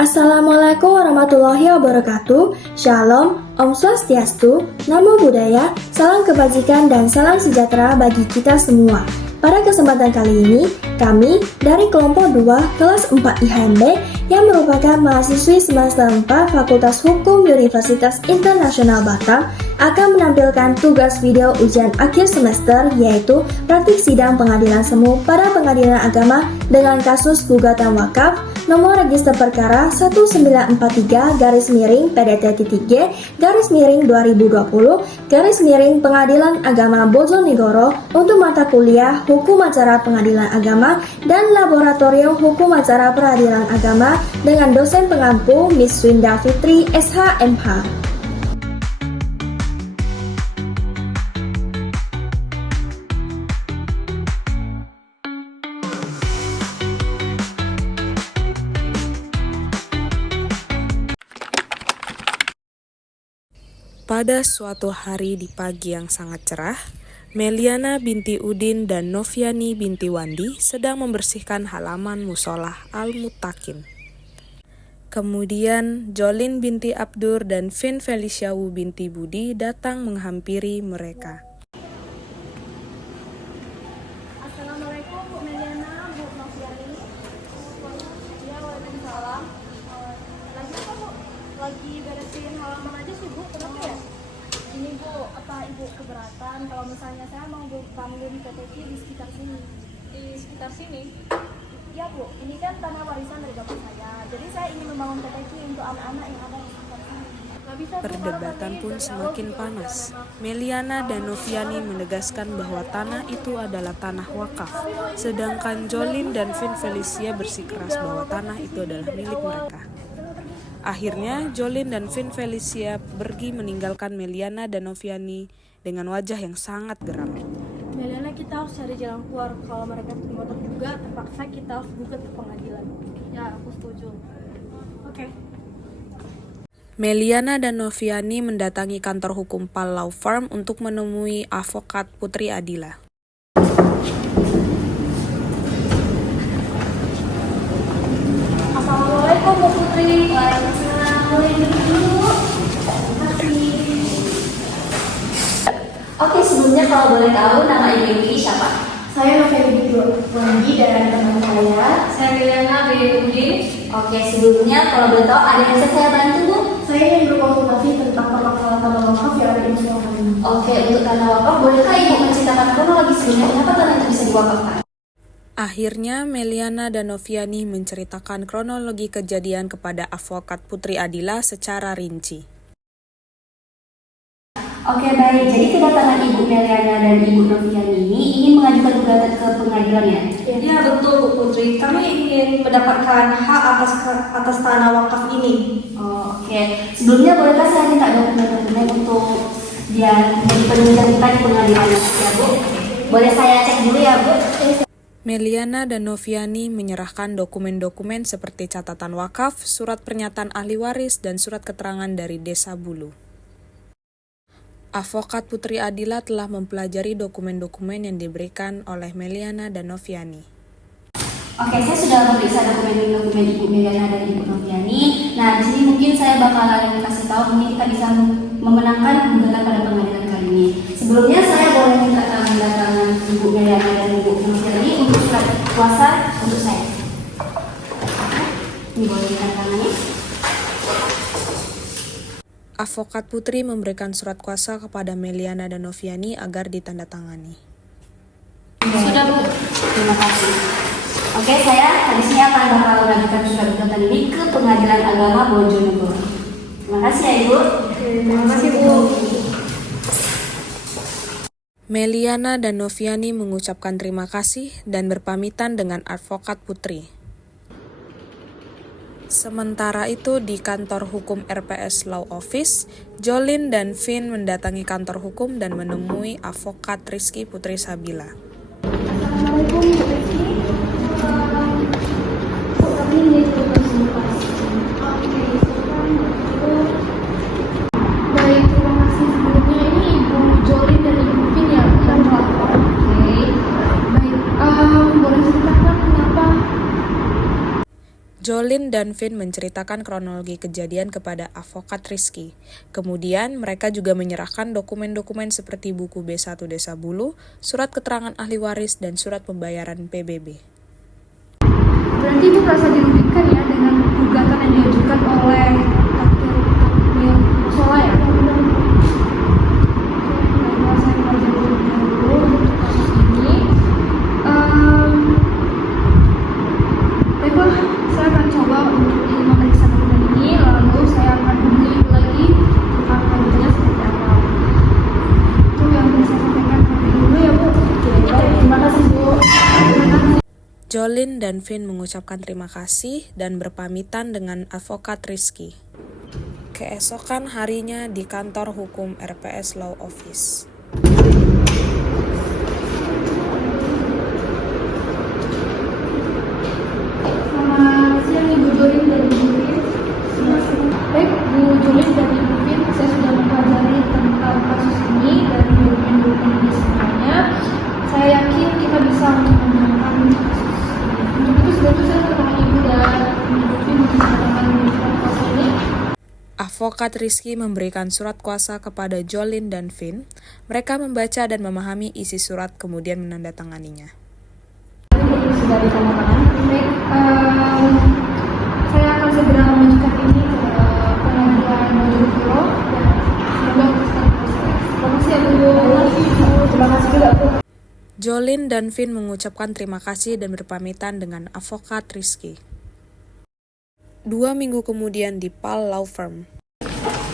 Assalamualaikum warahmatullahi wabarakatuh. Shalom, Om Swastiastu, Namo Buddhaya, salam kebajikan dan salam sejahtera bagi kita semua. Pada kesempatan kali ini, kami dari kelompok 2 kelas 4 IHMB yang merupakan mahasiswi semester 4 Fakultas Hukum Universitas Internasional Batam akan menampilkan tugas video ujian akhir semester, yaitu praktik sidang pengadilan semu pada pengadilan agama dengan kasus gugatan wakaf nomor register perkara 19-PDT-G-2020 Pengadilan Agama Bojonegoro untuk mata kuliah Hukum Acara Pengadilan Agama dan Laboratorium Hukum Acara Peradilan Agama dengan dosen pengampu Miss Winda Fitri SHMH. Pada suatu hari di pagi yang sangat cerah, Meliana binti Udin dan Noviani binti Wandi sedang membersihkan halaman musolah Al-Muttaqin. Kemudian Jolin binti Abdur dan Vin Feliciawu binti Budi datang menghampiri mereka. Assalamualaikum Bu Meliana, Bu Noviani. Ya, waalaikumsalam. Lagi apa Bu? Lagi beresin halaman aja sih Bu, kenapa ya? Ini Bu, apa Ibu keberatan kalau misalnya saya mau bangun PTQ di sekitar sini? Di sekitar sini? Ya Bu, ini kan tanah warisan dari bapak saya. Jadi saya ingin membangun PTQ untuk anak-anak yang ada di sekitar sini. Perdebatan pun semakin panas. Meliana dan Noviani menegaskan bahwa tanah itu adalah tanah wakaf, sedangkan Jolin dan Vin Felicia bersikeras bahwa tanah itu adalah milik mereka. Akhirnya, Jolin dan Vin Felicia pergi meninggalkan Meliana dan Noviani dengan wajah yang sangat geram. Meliana, kita harus cari jalan keluar. Kalau mereka ngotot juga, terpaksa kita harus gugat ke pengadilan. Ya, aku setuju. Oke. Meliana dan Noviani mendatangi kantor hukum PAL Law Firm untuk menemui advokat Putri Adila. Assalamualaikum Bu Putri. Oke, sebelumnya kalau boleh tahu nama ibu ini siapa? Saya Noviani binti Wandi dan teman saya Meliana binti Udin. Oke, sebelumnya kalau boleh tahu ada yang bisa saya bantu, Bu? Saya ingin berkonsultasi tentang permasalahan tanah wakaf yang ada di musola ini. Oke, untuk tanah wakaf, bolehkah Ibu menceritakan kronologi sebelumnya kenapa tanah itu bisa diwakafkan? Akhirnya, Meliana dan Noviani menceritakan kronologi kejadian kepada advokat Putri Adila secara rinci. Oke, baik. Jadi kedatangan Ibu Meliana dan Ibu Noviani ini ingin mengajukan gugatan ke pengadilan ya? Ya, betul Bu Putri. Kami ingin mendapatkan hak atas tanah wakaf ini. Oke. Sebelumnya bolehkah saya minta dokumen-dokumen untuk dia menjadi penunjang kita di pengadilan ya, Bu? Boleh saya cek dulu ya, Bu? Meliana dan Noviani menyerahkan dokumen-dokumen seperti catatan wakaf, surat pernyataan ahli waris, dan surat keterangan dari Desa Bulu. Advokat Putri Adila telah mempelajari dokumen-dokumen yang diberikan oleh Meliana dan Noviani. Oke, saya sudah memeriksa dokumen-dokumen Ibu Meliana dan Ibu Noviani. Nah, di sini mungkin saya bakalan kasih tahu mungkin kita bisa memenangkan gugatan pada pengadilan kali ini. Sebelumnya saya boleh minta tanda tangan Ibu Meliana dan Ibu Noviani untuk surat kuasa untuk saya. Ini boleh minta tangannya. Advokat Putri memberikan surat kuasa kepada Meliana dan Noviani agar ditandatangani. Sudah, Bu. Terima kasih. Oke, saya habis ini akan bakal mengajukan surat gugatan ini ke Pengadilan Agama Bojonegoro. Terima kasih ya, Ibu. Terima kasih Bu. Meliana dan Noviani mengucapkan terima kasih dan berpamitan dengan advokat Putri. Sementara itu di kantor hukum RPS Law Office, Jolin dan Vin mendatangi kantor hukum dan menemui advokat Rizky Putri Sabila. Assalamualaikum Bu Rizky. Bu, kami ingin berkonsultasi. Oke, silakan Bu. Baik, terima kasih. Sebelumnya ini Ibu Jolin dan Ibu Vin ya, bukan Pak. Oke. Baik, boleh ceritakan kenapa Jolin dan Vin menceritakan kronologi kejadian kepada advokat Rizky. Kemudian mereka juga menyerahkan dokumen-dokumen seperti buku B1 Desa Bulu, surat keterangan ahli waris, dan surat pembayaran PBB. Berarti Ibu merasa dirugikan ya dengan gugatan yang diajukan oleh Takmir Musola ya? Saya merasa dirugikan dulu untuk kasus ini. Baiklah, saya akan coba untuk memeriksa dokumen ini, lalu saya akan hubungi Ibu lagi tentang lanjutannya seperti apa. Itu yang bisa saya sampaikan sampai dulu ya Bu. Terima kasih Bu. Terima kasih. Jolin dan Vin mengucapkan terima kasih dan berpamitan dengan advokat Rizky. Keesokan harinya di kantor hukum RPS Law Office. Selamat siang Ibu Jolin dan Ibu Vin. Baik Bu Jolin dan Ibu Vin, saya sudah mempelajari tentang kasus ini dan dokumen-dokumen ini semuanya. Saya yakin kita bisa untuk memenangkan kasus ini. Untuk itu sebelum saya ketemu Ibu dan Ibu Vin menceritakan surat kuasa ini. Advokat Rizky memberikan surat kuasa kepada Jolin dan Vin. Mereka membaca dan memahami isi surat kemudian menandatanganinya. Sudah ditandatangan. Baik, saya akan segera mengajukan ini ke pengadilan Bojonegoro dan semoga bisa proses. Terima kasih ya Bu. Terima kasih juga Bu. Jolin dan Vin mengucapkan terima kasih dan berpamitan dengan advokat Rizky. 2 minggu kemudian di Pal Law Firm.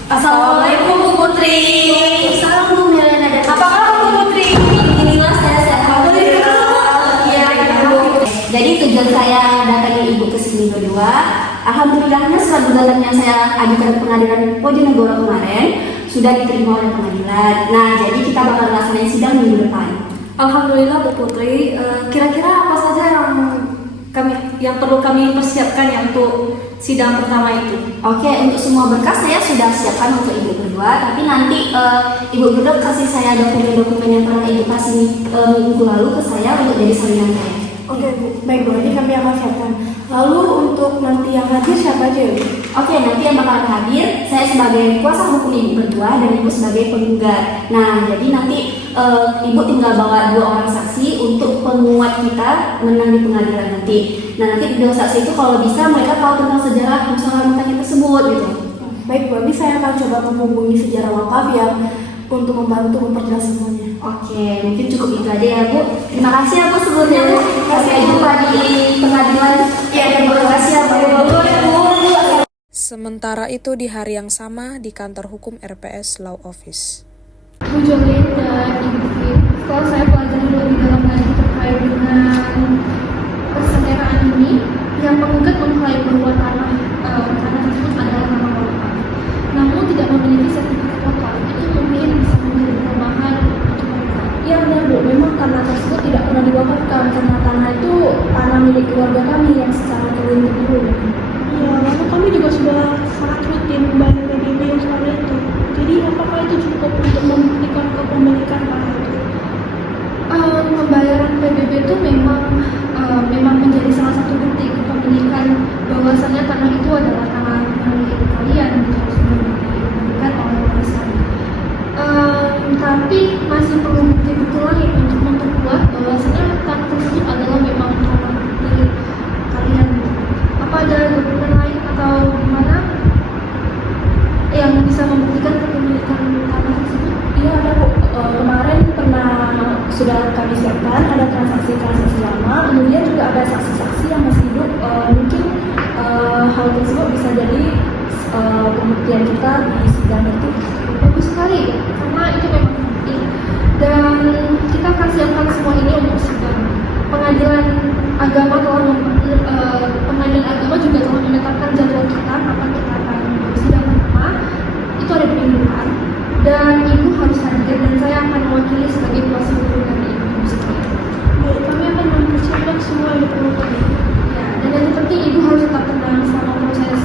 Assalamualaikum Bu Putri. Salam Bu Meliana dan apa kabar Bu Putri? Inilah saya sehat. Alhamdulillah. Iya, Bu. Jadi tujuan saya datangi Ibu ke sini berdua. Alhamdulillahnya surat gugatan yang saya ajukan ke pengadilan Bojonegoro kemarin sudah diterima oleh pengadilan. Nah, jadi kita bakal laksanain sidang minggu depan. Alhamdulillah Bu Putri. Kira-kira apa saja yang perlu kami persiapkan ya untuk sidang pertama itu? Oke, untuk semua berkas saya sudah siapkan untuk Ibu berdua, tapi nanti Ibu berdua kasih saya dokumen-dokumen yang pernah Ibu kasih minggu lalu ke saya untuk jadi salinan saya. Oke Bu, baik Bu, nanti kami akan siapkan. Lalu untuk nanti yang hadir siapa aja ya Bu? Oke, nanti yang bakal hadir saya sebagai kuasa hukum Ibu berdua dan Ibu sebagai penggugat. Nah, jadi nanti Ibu tinggal bawa 2 orang saksi untuk penguat kita menang di pengadilan nanti. Nah, nanti 2 saksi itu kalau bisa mereka tahu tentang sejarah musyawarah mufakat tersebut gitu. Baik Bu, nanti saya akan coba menghubungi sejarah wakaf yang untuk membantu memperjelas semuanya. Oke, mungkin cukup itu aja ya Bu. Terima kasih ya Bu sebelumnya Bu. Sampai jumpa di pengadilan. Ya, terima kasih ya Bu. Sementara itu di hari yang sama di kantor hukum RPS Law Office. Bu Jolin dan Ibu Vin, setelah saya pelajari lebih dalam lagi terkait dengan persenjataan ini, yang penggugat mengklaim bahwa tanah tersebut adalah tanah wakaf, namun tidak memiliki sertifikat wakaf. Itu mungkin bisa menjadi kelemahan untuk mereka. Ya benar Bu, memang tanah tersebut tidak pernah diwakafkan karena tanah itu tanah milik keluarga kami yang secara turun-temurun. Ya, lalu kami juga sudah sangat rutin membayar PBB yang soal itu. Jadi apakah itu cukup untuk membuktikan kepemilikan tanah itu? Pembayaran PBB itu memang menjadi salah satu bukti kepemilikan bahwasannya tanah itu adalah tanah milik kalian, harus dibuktikan oleh warisan. Tapi masih perlu bukti-bukti lain untuk memperkuat bahwasannya tanah tersebut adalah memang tanah milik kalian. Apa ada dokumen lain atau gimana yang bisa membuktikan kepemilikan tanah tersebut? Iya ada Bu, kemarin pernah sudah kami siapkan, ada transaksi-transaksi lama, kemudian juga ada saksi-saksi yang masih hidup. Mungkin hal tersebut bisa jadi pembuktian kita di sidang itu. Bagus sekali, karena itu memang penting. Dan kita akan siapkan semua ini untuk sidang. Pengadilan agama juga telah menetapkan jadwal kita kapan kita akan sidang pertama. Itu ada di minggu depan. Dan Ibu harus hadir dan saya akan mewakili sebagai kuasa hukum dari Ibu sendiri. Baik, kami akan mempersiapkan semua yang diperlukan. Ya, dan yang penting Ibu harus tetap tenang selama proses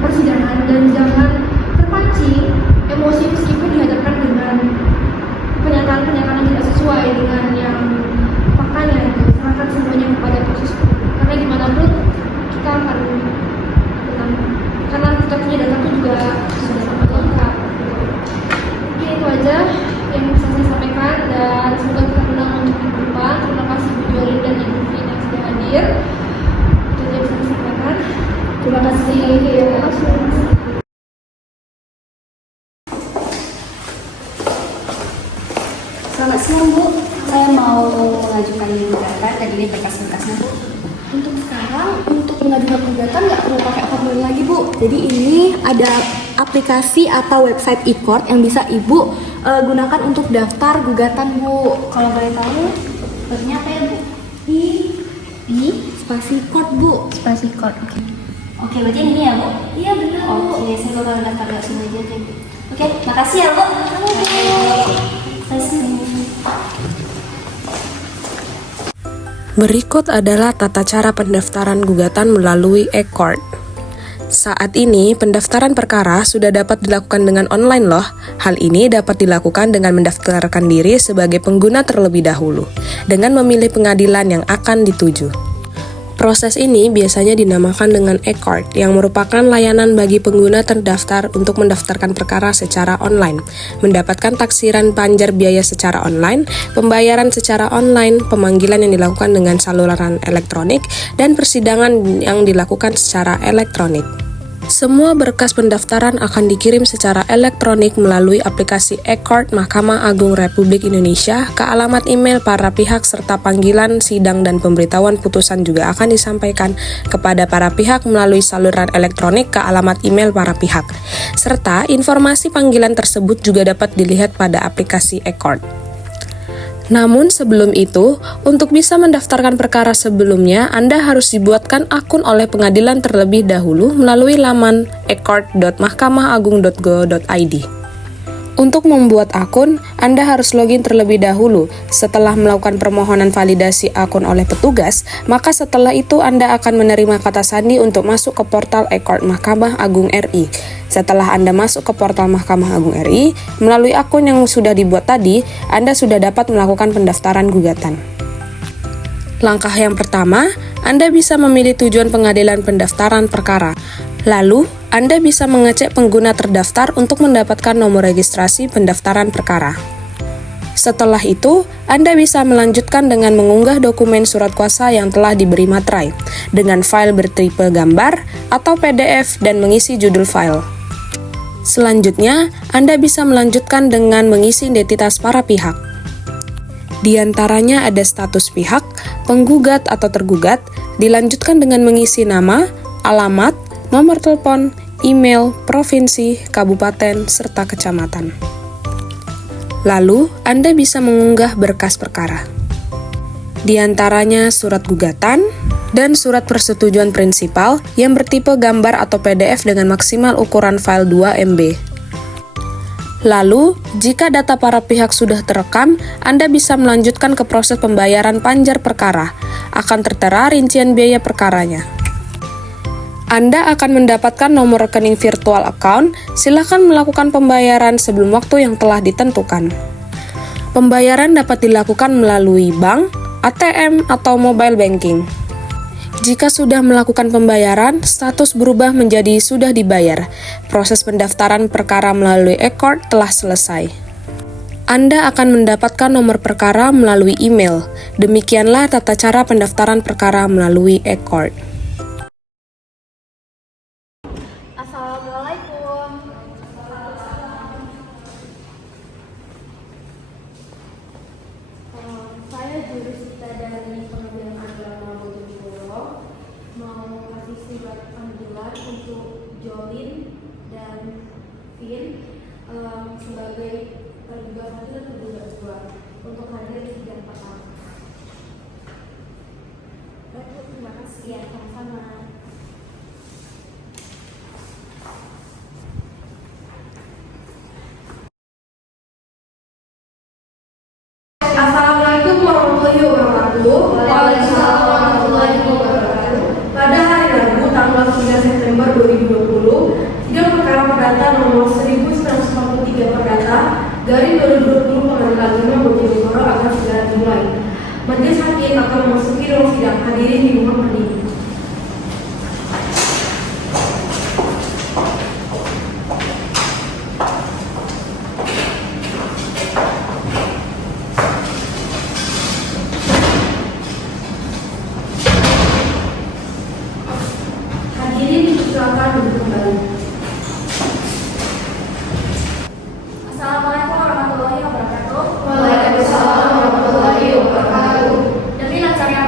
persidangan dan jangan terpancing emosi meskipun dihadapkan dengan pernyataan yang tidak sesuai dengan yang dan ini berkas-berkasnya Bu. Untuk sekarang, untuk mengajukan gugatan nggak perlu pakai formulir lagi Bu. Jadi ini ada aplikasi atau website e-court yang bisa Ibu gunakan untuk daftar gugatan Bu. Kalau boleh tahu, kodenya apa ya Bu? I spasi court Bu. Spasi code. Oke, berarti ini ya Bu? Iya benar Bu. Oke, saya bakal daftar lewat sini aja deh. Oke, makasih ya Bu. Berikut adalah tata cara pendaftaran gugatan melalui e-court. Saat ini, pendaftaran perkara sudah dapat dilakukan dengan online loh. Hal ini dapat dilakukan dengan mendaftarkan diri sebagai pengguna terlebih dahulu, dengan memilih pengadilan yang akan dituju. Proses ini biasanya dinamakan dengan e-court, yang merupakan layanan bagi pengguna terdaftar untuk mendaftarkan perkara secara online, mendapatkan taksiran panjar biaya secara online, pembayaran secara online, pemanggilan yang dilakukan dengan saluran elektronik, dan persidangan yang dilakukan secara elektronik. Semua berkas pendaftaran akan dikirim secara elektronik melalui aplikasi e-court Mahkamah Agung Republik Indonesia ke alamat email para pihak serta panggilan sidang dan pemberitahuan putusan juga akan disampaikan kepada para pihak melalui saluran elektronik ke alamat email para pihak. Serta informasi panggilan tersebut juga dapat dilihat pada aplikasi e-court. Namun sebelum itu, untuk bisa mendaftarkan perkara sebelumnya, Anda harus dibuatkan akun oleh pengadilan terlebih dahulu melalui laman e-court.mahkamah-agung.go.id. Untuk membuat akun, Anda harus login terlebih dahulu. Setelah melakukan permohonan validasi akun oleh petugas, maka setelah itu Anda akan menerima kata sandi untuk masuk ke portal e-court Mahkamah Agung RI. Setelah Anda masuk ke portal Mahkamah Agung RI, melalui akun yang sudah dibuat tadi, Anda sudah dapat melakukan pendaftaran gugatan. Langkah yang pertama, Anda bisa memilih tujuan pengadilan pendaftaran perkara. Lalu, Anda bisa mengecek pengguna terdaftar untuk mendapatkan nomor registrasi pendaftaran perkara. Setelah itu, Anda bisa melanjutkan dengan mengunggah dokumen surat kuasa yang telah diberi materai, dengan file bertipe gambar atau PDF dan mengisi judul file. Selanjutnya, Anda bisa melanjutkan dengan mengisi identitas para pihak. Di antaranya ada status pihak, penggugat atau tergugat, dilanjutkan dengan mengisi nama, alamat, nomor telepon, email, provinsi, kabupaten, serta kecamatan. Lalu, Anda bisa mengunggah berkas perkara. Di antaranya surat gugatan dan surat persetujuan prinsipal yang bertipe gambar atau PDF dengan maksimal ukuran file 2 MB. Lalu, jika data para pihak sudah terekam, Anda bisa melanjutkan ke proses pembayaran panjar perkara. Akan tertera rincian biaya perkaranya. Anda akan mendapatkan nomor rekening virtual account. Silakan melakukan pembayaran sebelum waktu yang telah ditentukan. Pembayaran dapat dilakukan melalui bank, ATM, atau mobile banking. Jika sudah melakukan pembayaran, status berubah menjadi sudah dibayar. Proses pendaftaran perkara melalui e-court telah selesai. Anda akan mendapatkan nomor perkara melalui email. Demikianlah tata cara pendaftaran perkara melalui e-court. Assalamualaikum. Saya jurusita dari Pengadilan Agama Bojonegoro mau kasih surat panggilan untuk Jolin dan Vin sebagai terduga satu dan terduga dua untuk hadir di sidang pertama. Baik, Bu, terima kasih ya, sama-sama. Assalamualaikum warahmatullahi wabarakatuh. Waalaikumsalam warahmatullahi wabarakatuh. Pada hari Rabu tanggal 9 September 2020, sidang perkara perdata nomor 1943 perdata garing 2020 Pengadilan Agama Bojonegoro akan segera dimulai. Majelis hakim akan memasuki ruang sidang. Hadirin dimohon berdiri. Hadirin silakan duduk kembali. Assalamualaikum warahmatullahi wabarakatuh. Waalaikumsalam warahmatullahi wabarakatuh. Demi lancarnya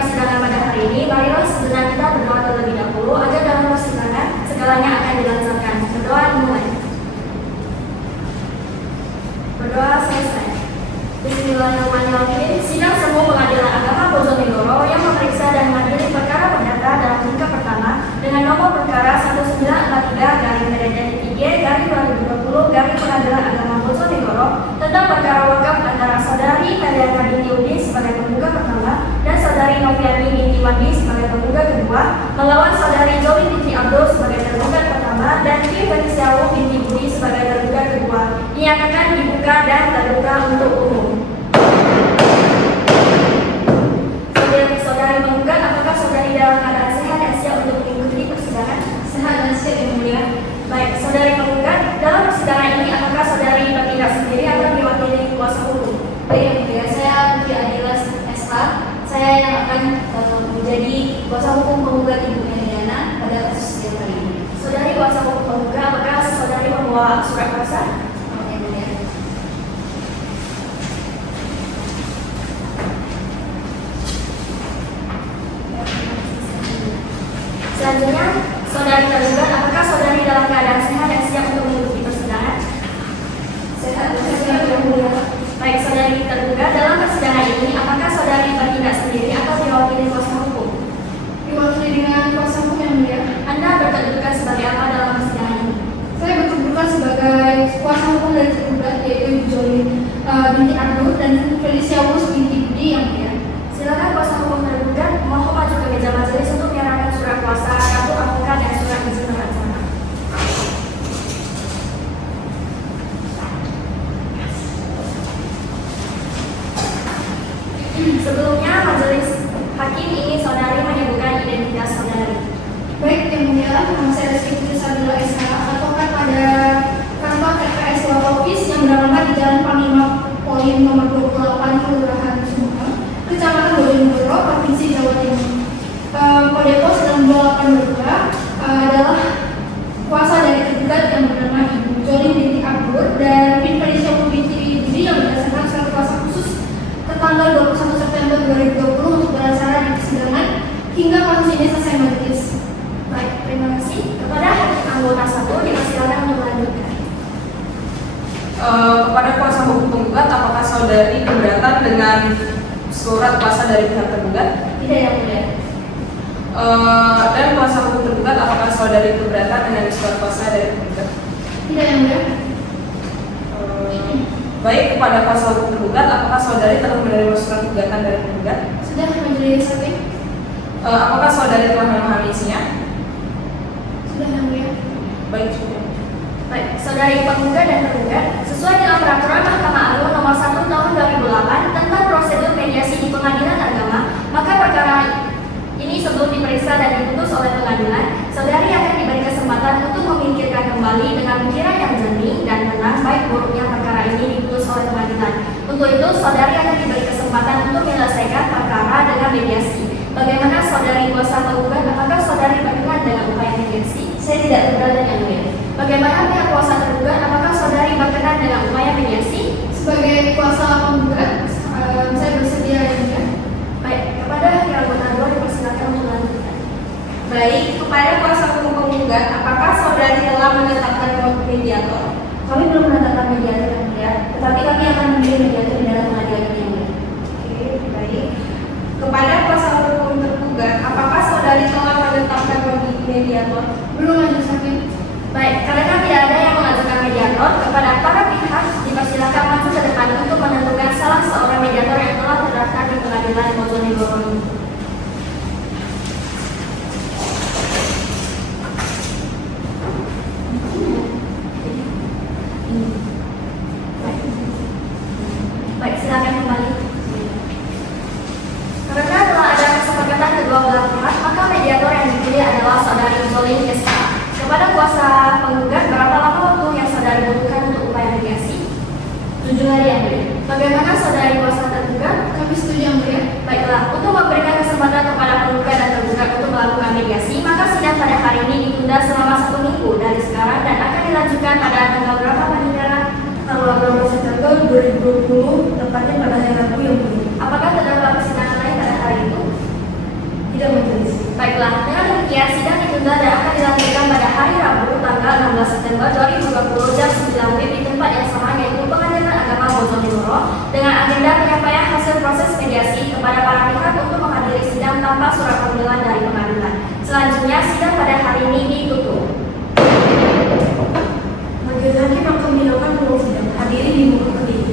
tentang perkara wakaf antara saudari Meliana binti Udin sebagai penggugat pertama dan saudari Noviani binti Wandi sebagai penggugat kedua melawan saudari Jolin binti Abdul sebagai tergugat pertama dan Fi Fenisiawu binti Budi sebagai tergugat kedua dinyatakan dibuka dan terbuka untuk umum. Saudari penggugat, apakah saudari dalam keadaan sehat dan siap untuk mengikuti persidangan? Sehat dan siap yang mulia. Baik, saudari penggugat, dalam persidangan ini apakah saudari bertindak sendiri atau diwakili kuasa hukum? Baik yang mulia, saya Putri Adila SH. Saya yang akan menjadi kuasa hukum penggugat Ibu Meliana pada kasus yang kali ini. Saudari kuasa hukum penggugat, apakah saudari membawa surat kuasa? Yang mulia. Selanjutnya, saudari tergugat, apakah saudari dalam keadaan sehat dan siap untuk mengikuti persidangan? Sehat dan siap yang mulia. Baik, saudari tergugat, dalam persidangan ini apakah saudari bertindak sendiri atau diwakili kuasa hukum? Diwakili dengan kuasa hukum yang mulia. Anda berkedudukan sebagai apa dalam persidangan ini? Saya berkedudukan sebagai kuasa hukum dari tergugat yaitu Ibu Jolin binti Abdul dan Felicia Wus binti Budi yang mulia. Silakan kuasa hukum tergugat mohon maju ke meja majelis untuk menyerahkan surat kuasa, kartu avokat dan surat izin pengacara. Sebelumnya majelis hakim ingin saudari menyebutkan identitas saudari. Baik yang mulia, nama saya Rizky Putri Sabila SH, advokat pada kantor TPS Wakofis yang beralamat di Jalan Panglima Polim nomor 28 Kelurahan Sumber, Kecamatan Bojonegoro, Provinsi Jawa Timur. Kode pos 6282 adalah kuasa dari tergugat yang bernama Ibu Jolin binti Abdur dan Fin Felicia binti Budi yang berdasarkan surat kuasa khusus tertanggal 21 September 2020 untuk beracara di persidangan hingga kasus ini selesai majelis. Baik, terima kasih. Kepada hakim anggota 1 dipersilakan untuk melanjutkan. Kepada kuasa hukum penggugat, apakah saudari keberatan dengan surat kuasa dari pihak tergugat? Tidak yang mulia. Dan kuasa hukum tergugat, apakah saudari keberatan dengan surat kuasa dari tergugat? Tidak yang mulia. Baik, kepada kuasa hukum tergugat, apakah saudari telah menerima surat gugatan dari tergugat? Sudah majelis hakim. Apakah saudari telah memahami isinya? Sudah yang mulia. Baik, sudah. Baik, saudari penggugat dan tergugat, sesuai dengan peraturan Mahkamah Agung nomor 1 tahun 2008 tentang prosedur mediasi di pengadilan agama, maka perkara ini sebelum diperiksa dan diputus oleh pengadilan, saudari akan diberi kesempatan untuk memikirkan kembali dengan pikiran yang jernih dan tenang baik buruknya perkara ini diputus oleh pengadilan. Untuk itu, saudari akan diberi kesempatan untuk menyelesaikan perkara dengan mediasi. Bagaimana saudari kuasa penggugat, apakah saudari berkenan dengan upaya mediasi? Saya tidak keberatan yang mulia. Bagaimana pihak kuasa tergugat, apakah saudari berkenan dengan upaya mediasi? Sebagai kuasa penggugat, saya bersedia yang mulia. Baik, kepada hakim anggota 2 dipersilakan untuk melanjutkan. Baik, kepada kuasa hukum penggugat, apakah saudari telah menetapkan mediator? Kami belum menetapkan mediator yang mulia, tetapi kami akan memilih mediator di dalam pengadilan ini yang mulia. Oke, baik. Kepada kuasa hukum tergugat, apakah saudari telah menetapkan mediator? Belum majelis hakim. Baik, karena tidak ada yang mengajukan mediator, kepada para pihak dipersilakan maju ke depan untuk menentukan salah seorang mediator yang telah terdaftar di pengadilan Bojonegoro ini. Baik, silakan kembali. Karena telah ada kesepakatan kedua belah pihak, maka mediator yang dipilih adalah saudari Jolin SH. Kepada kuasa penggugat, berapa lama waktu yang saudari butuhkan untuk upaya mediasi? 7 hari yang mulia. Bagaimana saudari kuasa tergugat? Kami setuju yang mulia. Baiklah, untuk memberikan kesempatan kepada penggugat dan tergugat untuk melakukan mediasi, maka sidang pada hari ini ditunda selama 1 minggu dari sekarang dan akan dilanjutkan pada tanggal berapa Pak Nindara? Tanggal 18 September 2020, tepatnya pada hari Rabu yang mulia. Apakah terdapat persidangan lain pada hari itu? Tidak majelis. Baiklah, dengan demikian sidang ditunda dan akan dilanjutkan pada hari Rabu tanggal 16 September 2020 jam 9 WIB di tempat yang sama yaitu Pengadilan Agama Bojonegoro dengan agenda penyampaian hasil proses mediasi kepada para pihak untuk menghadiri sidang tanpa surat panggilan dari pengadilan. Selanjutnya sidang pada hari ini ditutup. Majelis hakim akan melakukan sidang. Hadiri di muka berdiri.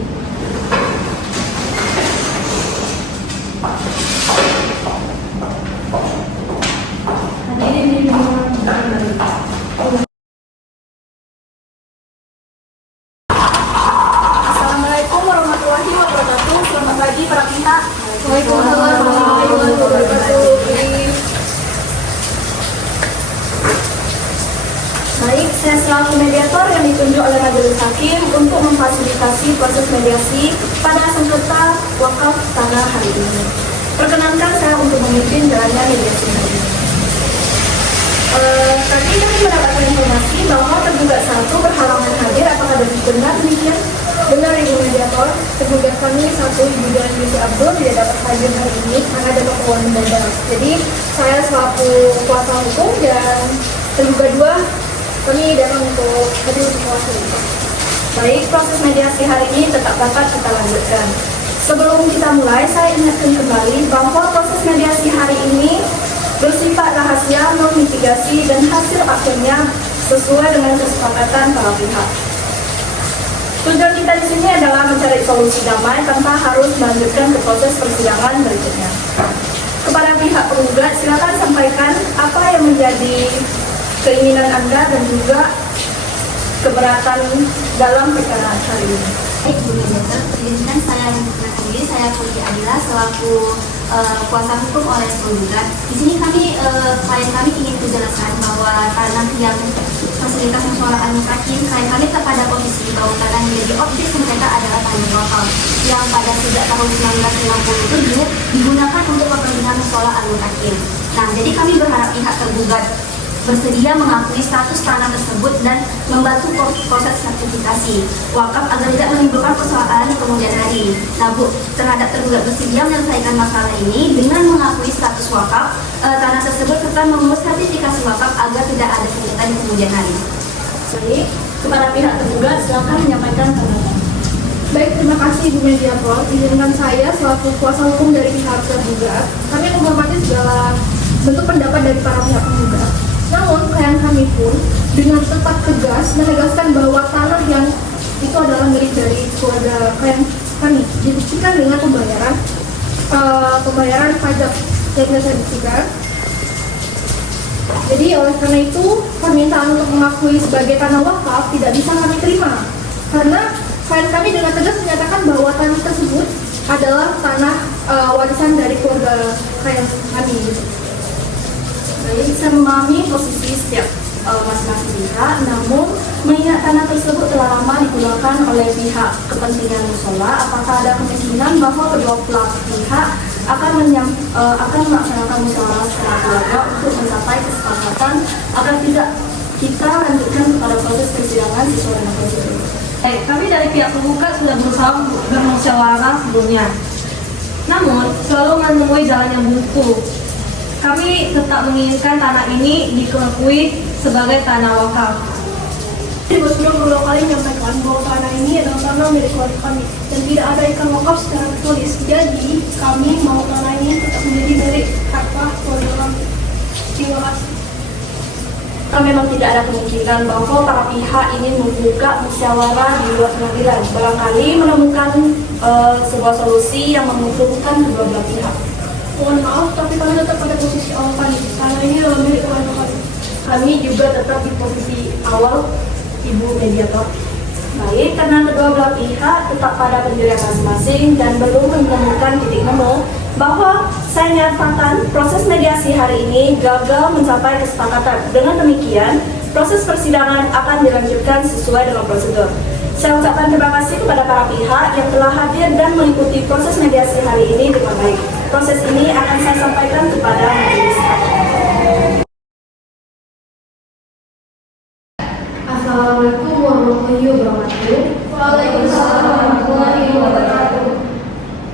Waalaikumsalam warahmatullahi wabarakatuh. Baik, saya selaku mediator yang ditunjuk oleh Majelis Hakim untuk memfasilitasi proses mediasi pada sengketa wakaf tanah hari ini. Perkenankan saya untuk memimpin jalannya mediasi hari ini. Tadi kami mendapatkan informasi bahwa tergugat satu berhalangan hadir. Apakah benar demikian? Benar Ibu Mediator, tergugat kami satu Ibu Jolan Binti Abdul tidak dapat hadir hari ini karena ada keperluan mendadak. Jadi saya selaku kuasa hukum dan tergugat dua kami datang untuk hadir untuk mewakili. Baik, proses mediasi hari ini tetap dapat kita lanjutkan. Sebelum kita mulai, saya ingatkan kembali bahwa proses mediasi hari ini bersifat rahasia, non-mitigasi, dan hasil akhirnya sesuai dengan kesepakatan para pihak. Tujuan kita di sini adalah mencari solusi damai tanpa harus melanjutkan ke proses persidangan berikutnya. Kepada pihak penggugat, silakan sampaikan apa yang menjadi keinginan Anda dan juga keberatan dalam perkara hari ini. Baik, Bu Mediator, izinkan saya memperkenalkan diri. Saya Putri Adila selaku kuasa hukum oleh penggugat. Di sini klien kami ingin menjelaskan bahwa tanah yang fasilitas musyawarah al-mufakin, klien kami tetap pada posisi bahwa tanah yang menjadi objek sengketa adalah tanah wakaf yang pada sejak tahun 1997 digunakan untuk kepentingan musyawarah al-mufakin. Nah, jadi kami berharap pihak tergugat bersedia mengakui status tanah tersebut dan membantu proses sertifikasi wakaf agar tidak menimbulkan persoalan di kemudian hari. Nah, Bu, terhadap tergugat bersedia menyelesaikan masalah ini dengan mengakui status wakaf tanah tersebut serta mengurus sertifikasi wakaf agar tidak ada sengketa di kemudian hari. Baik, kepada pihak tergugat silakan menyampaikan tanggapan. Baik, terima kasih Ibu Mediator. Izinkan saya selaku kuasa hukum dari pihak tergugat, kami menghormati segala bentuk pendapat dari para pihak penggugat. Namun, klien kami pun dengan tetap tegas menegaskan bahwa tanah yang itu adalah milik dari keluarga klien kami, dibuktikan dengan pembayaran pajak yang bisa saya buktikan. Jadi oleh karena itu permintaan untuk mengakui sebagai tanah wakaf tidak bisa kami terima karena klien kami dengan tegas menyatakan bahwa tanah tersebut adalah tanah warisan dari keluarga klien kami. Baik, saya memahami posisi setiap masing-masing pihak, namun mengingat tanah tersebut telah lama digunakan oleh pihak kepentingan musyawarah, apakah ada kemungkinan bahwa kedua belah pihak akan melaksanakan musyawarah secara keluarga untuk mencapai kesepakatan agar tidak kita lanjutkan kepada proses persidangan sesuai dengan prosedur? Baik, kami dari pihak penggugat sudah berusaha bermusyawarah sebelumnya, namun selalu menemui jalan yang buntu. Kami tetap menginginkan tanah ini dikakui sebagai tanah wakaf. Ibu sudah berulang kali menyampaikan bahwa tanah ini adalah tanah milik keluarga kami dan tidak ada ikan wakaf secara tertulis. Jadi kami mau tanah ini tetap menjadi milik keluarga kami. Terima kasih. Memang tidak ada kemungkinan bahwa para pihak ingin membuka musyawarah di luar pengadilan. Barangkali menemukan sebuah solusi yang menguntungkan kedua belah pihak. Mohon maaf, tapi kami tetap pada posisi awal kami. Tanah ini adalah milik keluarga kami. Kami juga tetap di posisi awal, Ibu Mediator. Baik, karena kedua belah pihak tetap pada pendirian masing-masing dan belum menemukan titik nemu bahwa saya nyatakan proses mediasi hari ini gagal mencapai kesepakatan. Dengan demikian, proses persidangan akan dilanjutkan sesuai dengan prosedur. Saya ucapkan terima kasih kepada para pihak yang telah hadir dan mengikuti proses mediasi hari ini dengan baik. Proses ini akan saya sampaikan kepada majelis hakim. Assalamualaikum warahmatullahi wabarakatuh. Waalaikumsalam warahmatullahi wabarakatuh.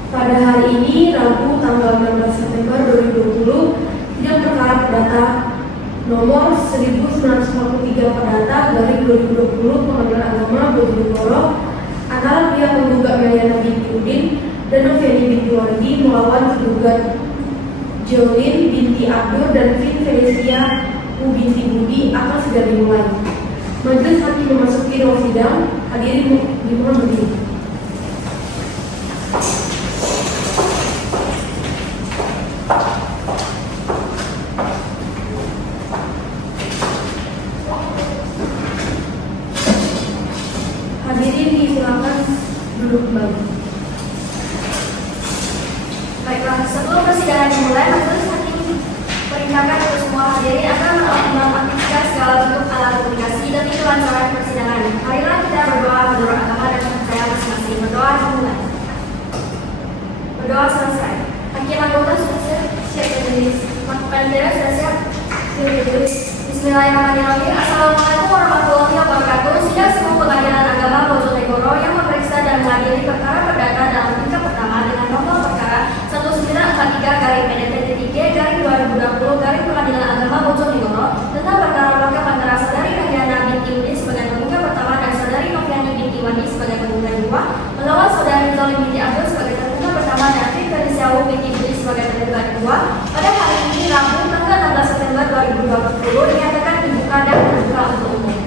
Pada hari ini, Rabu tanggal 16 September 2020, sidang perkara perdata nomor 1943 perdata garing 2020 Pengadilan Agama Bojonegoro antara pihak penggugat Meliana binti Udin dan Noviani binti Wardi melawan tergugat Jolin binti Abdul dan Fin Felicia binti Budi akan segera dimulai. Majelis hakim memasuki ruang sidang. Hadirin dimohon berdiri. Hadirin disilakan duduk kembali. Baiklah, sebelum persidangan dimulai, majelis hakim perintahkan untuk semua hadirin akan mengaktifkan segala bentuk alat komunikasi demi kelancaran persidangan. Marilah kita berdoa menurut agama dan kepercayaan masing-masing. Berdoa dimulai. Berdoa selesai. Hakim anggota sudah siap berdiri. Panitia sudah siap berdiri. Bismillahirrahmanirrahim. Assalamualaikum warahmatullahi wabarakatuh. Sidang Semu Pengadilan Agama Bojonegoro yang memeriksa dan mengadili perkara perdata dalam tingkat pertama dengan nomor perkara 1943-PDT-3-2020 Pengadilan Agama Bojonegoro tentang perkara wakaf antara saudari Nahyana binti Udin sebagai penggugat pertama dan saudari Noviani binti Wandi sebagai penggugat kedua melawan saudari Zolim binti Abdul sebagai tergugat pertama dan Fitri Feliciawu binti Udin sebagai tergugat kedua pada hari ini Rabu tanggal 16 September 2020 dinyatakan dibuka dan terbuka untuk umum.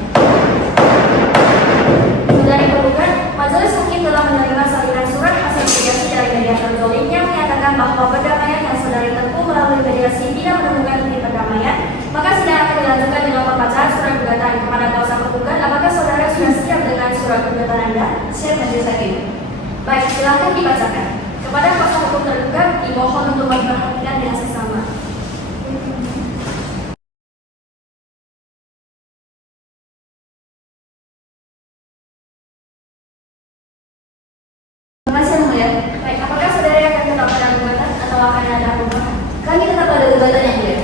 Dari penggugat, majelis hakim telah menerima salinan surat hasil mediasi dari mediator Zolim yang menyatakan bahwa perdamaian yang saudari tempuh melalui mediasi tidak menemukan titik perdamaian. Maka sidang akan dilanjutkan dengan pembacaan surat gugatan kepada kuasa penggugat. Apakah saudara sudah siap dengan surat gugatan Anda? Siap, majelis hakim. Baik, silakan dibacakan. Kepada kuasa hukum tergugat dimohon untuk memperhatikan dengan sesama. Terima kasih yang mulia. Baik, apakah saudara akan tetap pada gugatan atau akan ada perubahan? Kami tetap pada gugatan yang mulia.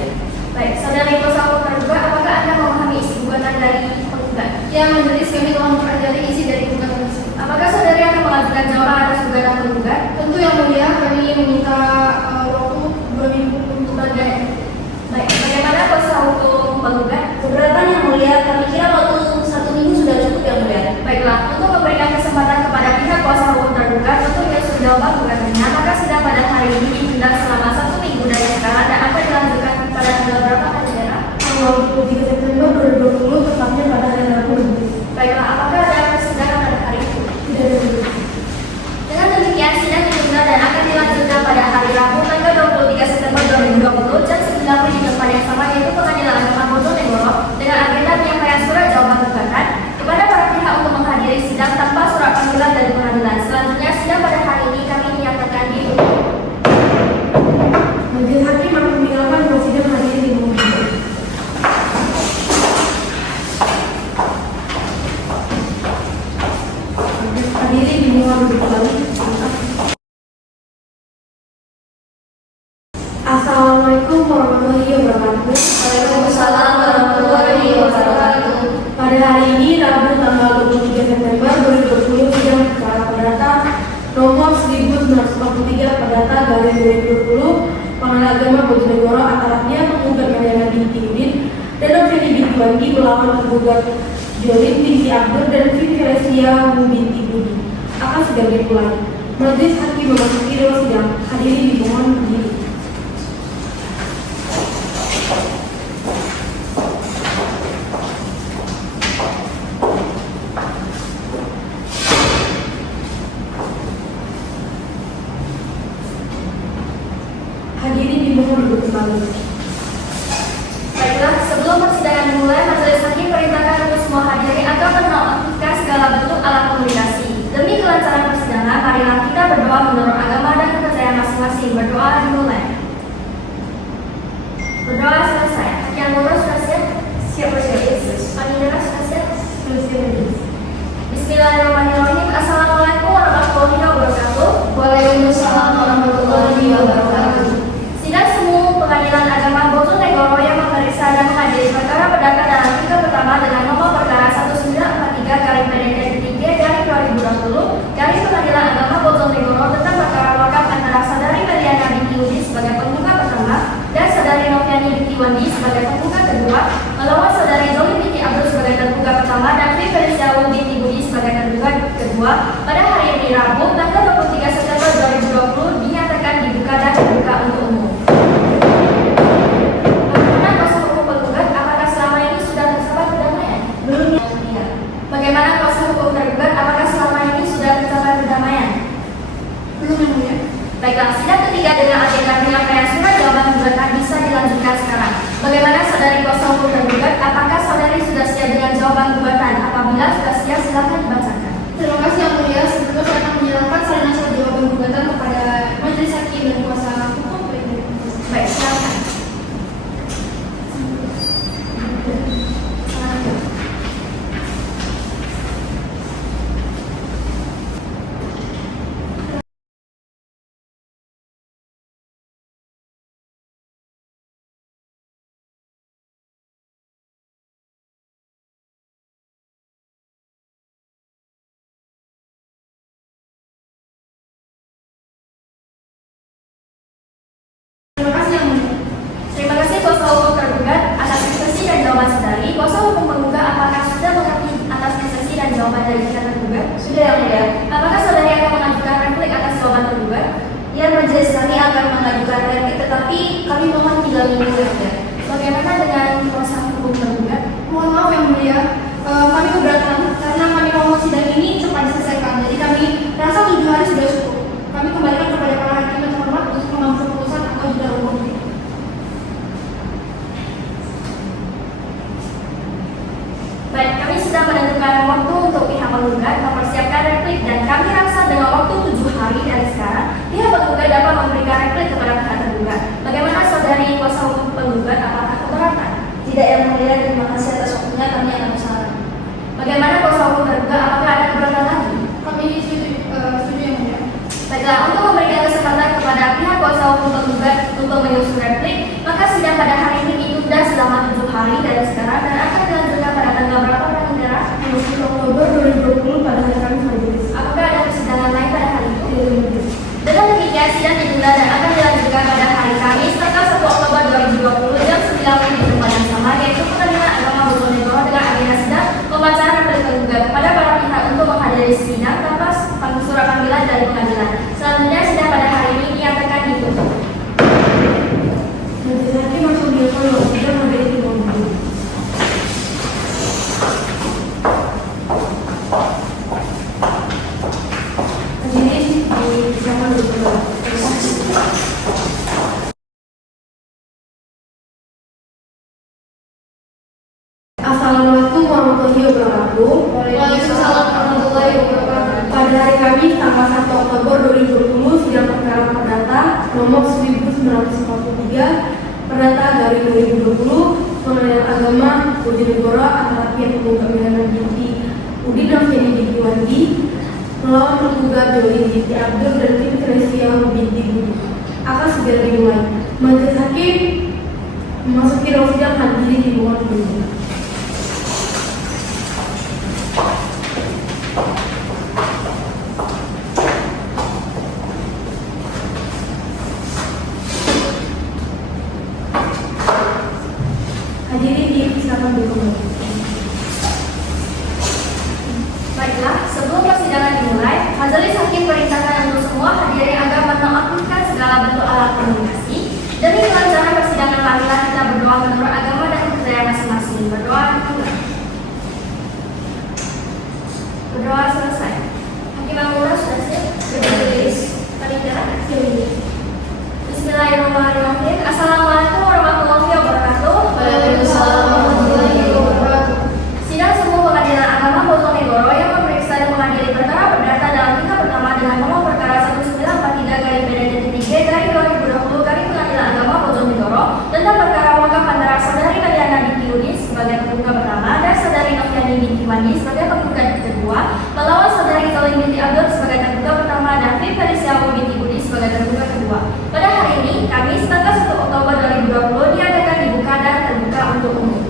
Baik, saudari kuasa hukum tergugat, apakah Anda memahami isi gugatan dari penggugat? Ya, majelis kami telah mempelajari isi dari gugatan tersebut. Apakah saudari akan mengajukan jawaban atas gugatan penggugat? Tentu yang mulia, kami meminta waktu 2 minggu untuk Baik, bagaimana kuasa hukum penggugat? Keberatan yang mulia, kami kira waktu 1 minggu sudah cukup yang mulia. Baiklah, untuk memberikan kesempatan kepada pihak kuasa hukum tergugat untuk mengajukan jawaban gugatannya, maka sidang pada hari ini ditunda selama 1 minggu dari sekarang dan akan dilanjutkan pada tanggal berapa kan saudara? tanggal 23 September 2020, tepatnya pada hari Rabu. Baiklah, apakah ada persidangan pada hari itu? Tidak ada. Dengan demikian, sidang ditunda dan akan dilanjutkan pada hari Rabu tanggal 23 September 2020 jam 9 di tempat yang sama yaitu Pengadilan Agama Bojonegoro dengan agenda penyampaian surat jawaban gugatan kepada para pihak untuk menghadiri sidang tanpa surat panggilan dari pengadilan. Selanjutnya, sidang pada hari ini kami menyatakan ditutup. Majelis hakim akan meninggalkan sidang hari ini. Hadirin dimohon duduk kembali. Assalamualaikum warahmatullahi wabarakatuh. Waalaikumsalam warahmatullahi wabarakatuh. Pada hari ini Rabu tanggal 23 September 2020 sidang perkara perdata nomor 1943 perdata garis 2020 Pengadilan Agama Bojonegoro antara pihak penggugat Nahyana binti Udin dan Noviani binti Wandi melawan tergugat Zolim binti Abdul dan Fitri Feliciawu binti Budi akan segera dimulai. Majelis hakim memasuki ruang sidang. Hadirin dimohon berdiri. Hadirin dimohon duduk kembali. Baiklah, sebelum persidangan dimulai, majelis hakim perintahkan untuk semua hadirin agar menonaktifkan segala bentuk alat komunikasi. Demi kelancaran persidangan, marilah kita berdoa menurut agama dan kepercayaan masing-masing. Berdoa dimulai. Berdoa selesai. Hakim anggota sudah siap? Siap berdiri. Panitia sudah siap? Bismillahirrahmanirrahim. Assalamualaikum warahmatullahi wabarakatuh. Waalaikumsalam warahmatullahi wabarakatuh. Sidang Semu Pengadilan Agama Bojonegoro yang memeriksa dan mengadili perkara perdata dalam tingkat pertama dengan nomor perkara 1943-PDT-3-2020 Pengadilan Agama Bojonegoro tentang perkara wakaf antara saudari Nahyana binti Udin sebagai penggugat pertama dan saudari Noviani binti Wandi sebagai penggugat kedua melawan saudari Zolim binti Abdul sebagai tergugat pertama dan Fitri Feliciawu binti Budi sebagai tergugat kedua pada hari ini Rabu tanggal 23 September 2020 dinyatakan dibuka dan terbuka untuk umum. Bagaimana kuasa hukum penggugat? Apakah selama ini sudah tercapai perdamaian? Belum. Bagaimana kuasa hukum tergugat? Apakah selama ini sudah tercapai perdamaian? Belum yang mulia. Baiklah, sidang ketiga dengan agenda penyampaian surat jawaban gugatan bisa dilanjutkan sekarang. Bagaimana saudari kuasa hukum tergugat? Apakah saudari sudah siap dengan jawaban gugatan? Apabila sudah siap, silakan dibacakan. Terima kasih yang mulia. Sebelum saya akan menyerahkan menggelar replik, tetapi kami mohon 3 minggu saja. Bagaimana dengan kuasa hukum tergugat? Mohon maaf yang mulia, kami keberatan karena kami mohon sidang ini cepat diselesaikan. Jadi kami rasa 7 hari sudah cukup. Kami kembalikan kepada para hakim yang terhormat untuk mengambil keputusan atau juga hukum. Baik, kami sudah menentukan waktu untuk pihak penggugat mempersiapkan replik dan kami rasa dengan waktu 7 hari dari sekarang, pihak penggugat dapat memberikan replik kepada pihak tergugat. Bagaimana saudari kuasa hukum penggugat, apakah keberatan? Tidak, yang mulia, terima kasih atas waktunya, kami akan usahakan. Bagaimana kuasa hukum tergugat, apakah ada keberatan lagi? Kami setuju yang mulia. Baiklah, untuk memberikan kesempatan kepada pihak kuasa hukum penggugat untuk menyusun replik, maka sidang pada hari ini ditunda selama 7 hari dari sekarang dan akan dilanjutkan pada tanggal berapa, Pak Indra? 20 Oktober 2020 pada hari Kamis majelis. Apakah ada persidangan lain pada hari itu? Dengan demikian, sidang ditunda dan akan dilanjutkan pada hari Kamis tanggal 1 Oktober 2020 jam 9 di tempat yang sama, yaitu Pengadilan Agama Bojonegoro dengan agenda sidang pembacaan replik penggugat kepada para pihak untuk menghadiri sidang tanpa surat panggilan dari pengadilan. Selanjutnya, sidang pada hari ini dinyatakan ditutup. Majelis hakim langsung dilakukan oleh sidang hari ini mohon. Hadirin disilakan berdoa. Assalamualaikum warahmatullahi wabarakatuh. Waalaikumsalam warahmatullahi wabarakatuh. Pada hari Kamis tanggal 1 Oktober 2020, sidang perkara perdata nomor 1943 perdata dari 2020 Pengadilan Agama Bojonegoro antara pihak penggugat Meliana binti Udin Noviani binti Wandi melawan penggugat Jolin binti Abdul dan Tim Celestia binti Budi akan segera dimulai. Majelis hakim memasuki ruang sidang, hadirin dimohon berdiri. Hadirin disilakan berkumpul. Baiklah, sebelum persidangan dimulai, majelis hakim perintahkan untuk semua hadirin agar menonaktifkan segala bentuk alat komunikasi. Demi kelancaran persidangan, marilah kita berdoa menurut agama dan kepercayaan masing-masing. Berdoa dimulai. Berdoa selesai. Hakim Amura sudah siap? Berdoa. Panitia siap. Bismillahirrahmanirrahim. Assalamualaikum warahmatullahi wabarakatuh. Waalaikumsalam warahmatullahi wabarakatuh. Sidang Semu Pengadilan Agama Bojonegoro yang memeriksa dan mengadili perkara perdata dalam tingkat pertama dengan nomor perkara 1943-PDN-3-2020 Pengadilan Agama Bojonegoro tentang perkara wakaf antara saudari Meliana binti Udin sebagai tergugat pertama dan saudari Noviani binti Wandi sebagai tergugat kedua melawan saudari Jolin binti Abdul sebagai tergugat pertama dan Tim Felicia binti Udin sebagai tergugat kedua. Pada hari ini, Kamis tanggal 1 Oktober 2020 diadakan dibuka dan terbuka untuk umum.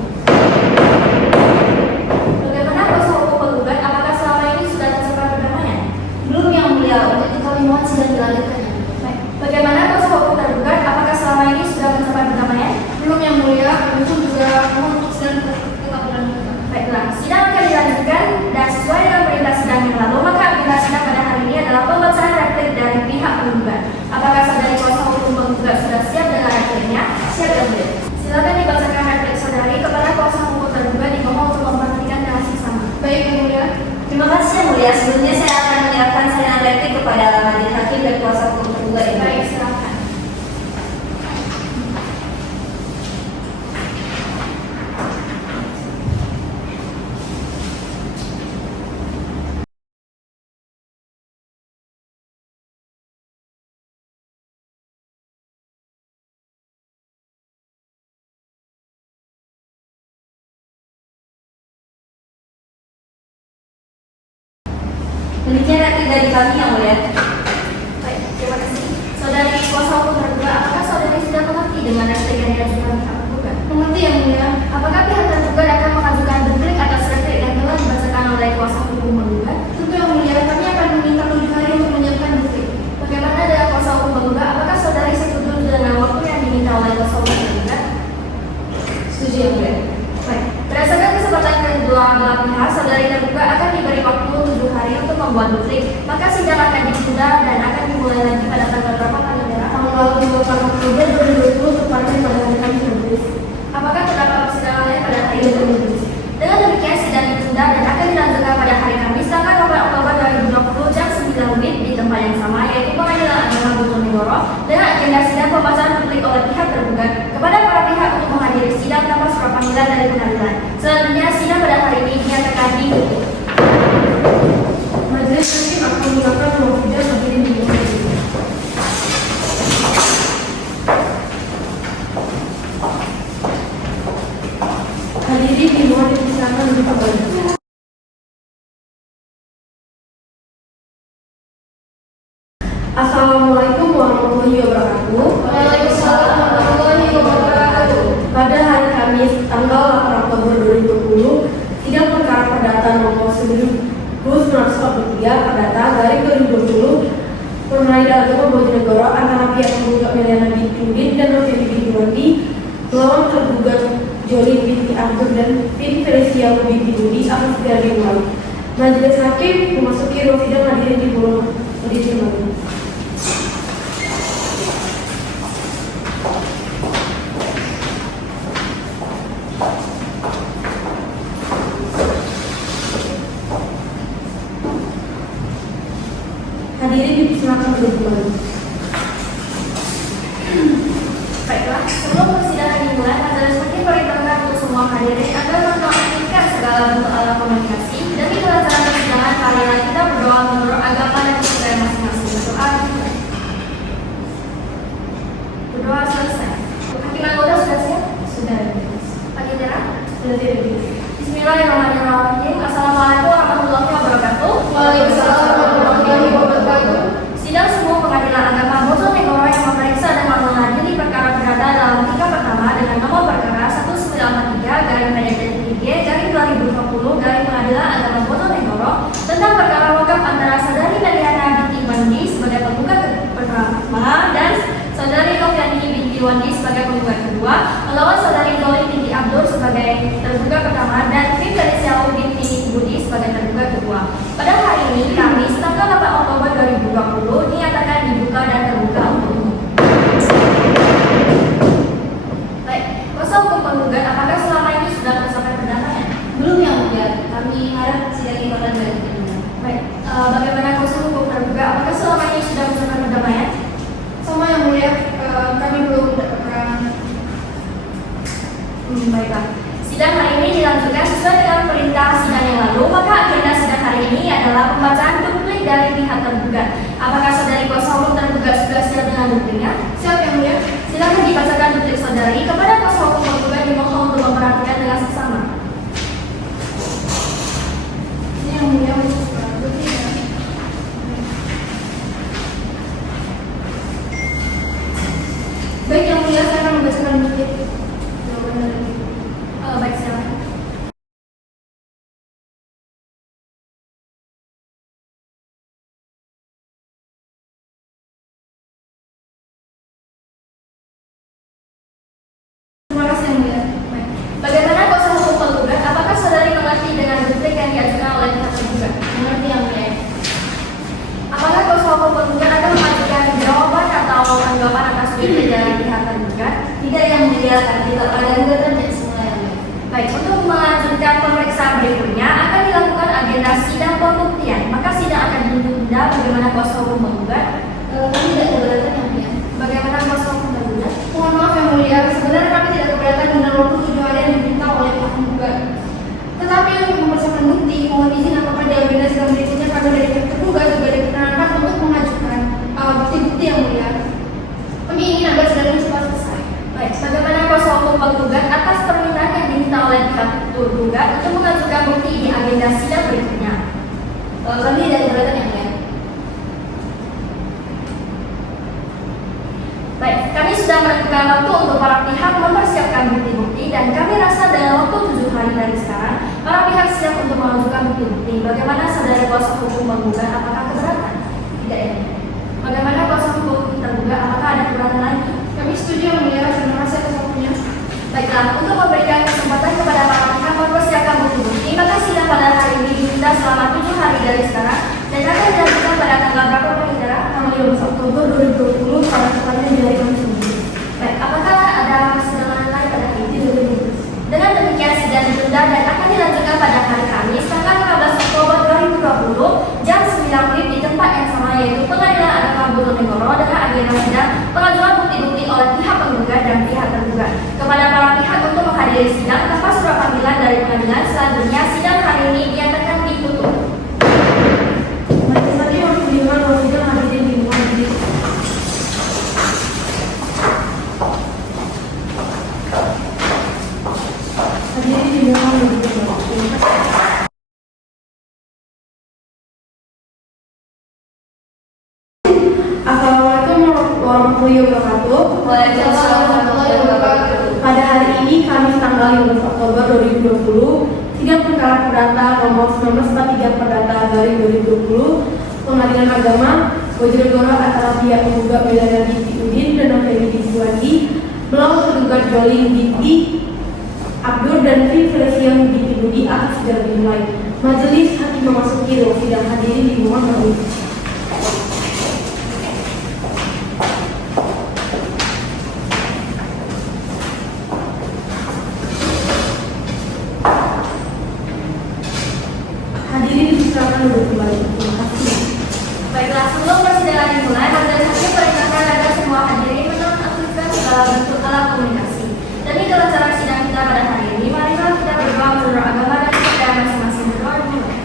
Bagaimana kuasa hukum penggugat? Apakah selama ini sudah tercapai perdamaian? Belum, yang mulia, untuk itu kami mohon sidang dilanjutkan. Baik. Bagaimana kuasa hukum tergugat? Apakah selama ini sudah mencapai perdamaian? Belum yang mulia, kami pun juga mohon untuk sidang tetap dilanjutkan. Baiklah, sidang akan dilanjutkan dan sesuai dengan perintah sidang yang lalu, maka agenda sidang pada hari ini adalah pembacaan replik dari pihak penggugat. Apakah saudari kuasa hukum penggugat sudah siap dengan repliknya? Siap ya, Bu? Silakan dibacakan replik saudari kepada kuasa hukum tergugat, dimohon untuk memperhatikan dengan seksama. Baik yang mulia. Terima kasih, yang mulia. Sebelumnya saya akan menyiapkan salinan replik kepada majelis hakim dan kuasa hukum tergugat ini. Baik, silakan. Demikian replik dari kami, yang mulia. Baik, terima kasih. Saudari kuasa hukum tergugat, apakah saudari sudah mengerti dengan replik yang diajukan pihak penggugat? Mengerti yang mulia. Apakah pihak tergugat akan mengajukan duplik atas replik yang telah dibacakan oleh kuasa hukum penggugat? Tentu yang mulia, kami akan meminta 7 hari untuk menyiapkan bukti. Bagaimana dengan kuasa hukum penggugat? Apakah saudari setuju dengan waktu yang diminta oleh kuasa hukum penggugat? Setuju, yang mulia. Baik, berdasarkan kesempatan kedua belah pihak, saudari tergugat akan diberi waktu 7 hari untuk membuat duplik. Maka sidang akan ditunda 28 Oktober 2020 tepatnya pada hari Kamis Majelis. Apakah terdapat persidangan lain pada hari ini? Dengan demikian sidang ditunda dan akan dilanjutkan pada hari Kamis tanggal 8 Oktober 2020 jam 9 WIB di tempat yang sama, yaitu Pengadilan Agama Bojonegoro, dengan agenda sidang pembacaan publik oleh pihak tergugat kepada para pihak untuk menghadiri sidang tanpa surat panggilan dari pengadilan. Selanjutnya sidang pada hari ini dinyatakan ditutup. Majelis hakim akan menggunakan nomor sidang hadirin di bawah ini. Hadirin dimohon dipersilakan untuk kembali. Assalamualaikum warahmatullahi wabarakatuh. Waalaikumsalam warahmatullahi wabarakatuh. Pada hari Kamis, tanggal 8 Oktober 2020, sidang perkara perdata nomor 1943 perdata garing 2020 Pengadilan Agama Bojonegoro antara pihak penggugat Meliana binti Udin dan Noviani binti Wandi melawan tergugat Jolin binti Abdur dan Vin Felicia binti Budi akan segera dimulai. Majelis hakim memasuki ruang sidang hadirin di bawah hadirin kembali. Hadirin dipersilakan duduk kembali. Baiklah, sebelum persidangan dimulai, majelis hakim perintahkan untuk semua hadirin agar menonaktifkan segala bentuk alat komunikasi demi kelancaran persidangan. Marilah kita berdoa menurut agama dan kepercayaan masing-masing. Berdoa. Berdoa selesai. Hakim anggota sudah siap? Sudah. Hakim Jera? Sudah siap. Bismillahirrahmanirrahim. Assalamualaikum warahmatullahi wabarakatuh. Waalaikumsalam warahmatullahi wabarakatuh. Sidang Semu Pengadilan Agama Bojonegoro yang memeriksa dan mengadili perkara perdata dalam tingkat pertama dengan nomor perkara 1943/PDT-3/2020 garing Pengadilan Agama Bojonegoro tentang perkara wakaf antara saudari Meliana binti Wandi sebagai penggugat pertama dan saudari Noviani binti Wandi sebagai penggugat kedua melawan saudari Jolin binti Abdur sebagai tergugat pertama dan Vin Felicia binti Budi sebagai tergugat kedua. Pada hari ini Kamis tanggal 8 Oktober 2020 dinyatakan dibuka dan terbuka untuk umum. Baik, kuasa hukum penggugat apakah selama ini sudah tercapai perdananya? Belum yang mulia, kami harap sidang ini akan dilanjutkan. Baik, bagaimana kuasa hukum tergugat apakah selama ini sudah mencapai perdamaian? Sama yang mulia, kami belum mendapatkan. Baiklah. Sidang hari ini dilanjutkan sesuai dengan perintah sidang yang lalu, maka agenda sidang hari ini adalah pembacaan duplik dari pihak tergugat. Apakah saudari kuasa hukum tergugat sudah siap dengan dupliknya? Siap yang mulia. Silakan dibacakan duplik saudari kepada kuasa hukum tergugat dimohon untuk memperhatikan dengan seksama. Ini yang mulia untuk duplik ya. Baik yang mulia, saya akan membacakan duplik jawaban dari Baik, silakan. terima kasih yang mulia. Baik. Bagaimana kuasa hukum penggugat? Apakah saudari mengerti dengan duplik yang diajukan oleh pihak tergugat? Mengerti yang mulia. Apakah kuasa hukum penggugat akan mengajukan jawaban atau tanggapan atas duplik dari pihak tergugat? Tidak yang mulia, kami tak pada gugatan dan semua yang mulia. Baik, untuk melanjutkan pemeriksaan berikutnya akan dilakukan agenda sidang pembuktian. Maka sidang akan ditunda. Bagaimana kuasa hukum penggugat? Kami tidak keberatan yang mulia. Bagaimana kuasa hukum penggugat? Mohon maaf yang mulia, sebenarnya kami tidak keberatan dengan waktu 7 hari yang diminta oleh pihak penggugat. Tetapi untuk memeriksakan bukti, mohon izin apakah di agenda sidang berikutnya kami dari pihak tergugat juga diperkenankan untuk mengajukan bukti-bukti yang mulia. Kami ingin agar sidang ini cepat selesai. Baik, bagaimana kuasa hukum penggugat atas permintaan yang diminta oleh pihak tergugat untuk mengajukan bukti di agenda sidang berikutnya? Kami tidak keberatan yang mulia. Baik, kami sudah menentukan waktu untuk para pihak mempersiapkan bukti-bukti dan kami rasa dalam waktu 7 hari dari sekarang para pihak siap untuk mengajukan bukti-bukti. Bagaimana saudari kuasa hukum penggugat? Apakah keberatan? Tidak ya. Bagaimana kuasa hukum tergugat? Apakah ada keberatan lagi? Kami setuju yang mulia, terima kasih atas waktunya. Baiklah, untuk memberikan kesempatan kepada para pihak mempersiapkan bukti-bukti, maka sidang pada hari ini ditunda selama 7 hari dari sekarang dan akan dilanjutkan pada tanggal berapa Pak Indra? 12 Oktober 2020 pada tepatnya di hari Kamis. Baik, apakah ada persidangan lain pada hari ini? Dengan demikian sidang ditunda dan akan dilanjutkan pada hari Kamis tanggal 15 Oktober 2020 jam 9 WIB di tempat yang sama, yaitu Pengadilan Agama Bojonegoro, dengan agenda sidang pengajuan bukti-bukti oleh pihak penggugat dan pihak tergugat kepada para pihak untuk menghadiri sidang tanpa surat panggilan dari pengadilan. Selanjutnya sidang hari ini dinyatakan ditutup. Majelis Hakim menunjukkan bahwa sidang hadirin di rumah majelis. Hadirin di rumah majelis. Assalamualaikum warahmatullahi wabarakatuh. Waalaikumsalam warahmatullahi wabarakatuh. Pada hari ini, Kamis tanggal 15 Oktober 2020, sidang perkara perdata nomor 1943 perdata garing 2020 Pengadilan Agama Bojonegoro antara pihak penggugat Meliana binti Udin dan Noviani binti Wadi melawan tergugat Jolin binti Abdur dan Vin Felicia binti Budi akan sidang dimulai. Majelis Hakim memasuki ruang sidang. Hadirin di rumah majelis. Hadirin disilakan duduk kembali. Terima kasih. Baiklah, sebelum persidangan dimulai, majelis hakim perintahkan agar semua hadirin menonaktifkan segala bentuk alat komunikasi. Demi kelancaran sidang kita pada hari ini, marilah kita berdoa menurut agama dan kepercayaan masing-masing. Berdoa dimulai.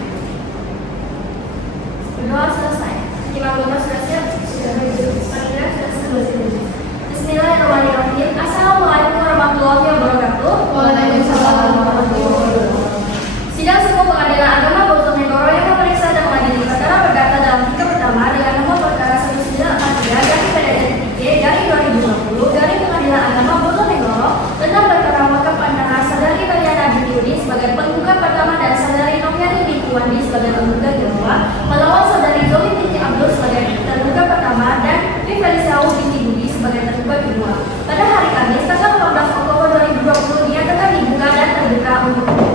Berdoa selesai. Hakim anggota sudah siap? Sudah. Panitia sudah selesai. Bismillahirrahmanirrahim. Assalamualaikum warahmatullahi wabarakatuh. Waalaikumsalam warahmatullahi wabarakatuh. Sidang Semu Pengadilan Agama Bojonegoro yang memeriksa dan mengadili perkara perdata dalam tingkat pertama dengan nomor perkara 1943 dari PDN 3 dari 2020 dari Pengadilan Agama Bojonegoro tentang perkara wakaf antara saudari Meliana binti Udin sebagai penggugat pertama dan saudari Noviani binti Wandi sebagai penggugat kedua melawan saudari Jolin binti Abdul sebagai tergugat pertama dan Vin Felicia binti Budi sebagai tergugat kedua. Pada hari Kamis tanggal 15 Oktober 2020 dinyatakan dibuka dan terbuka untuk umum.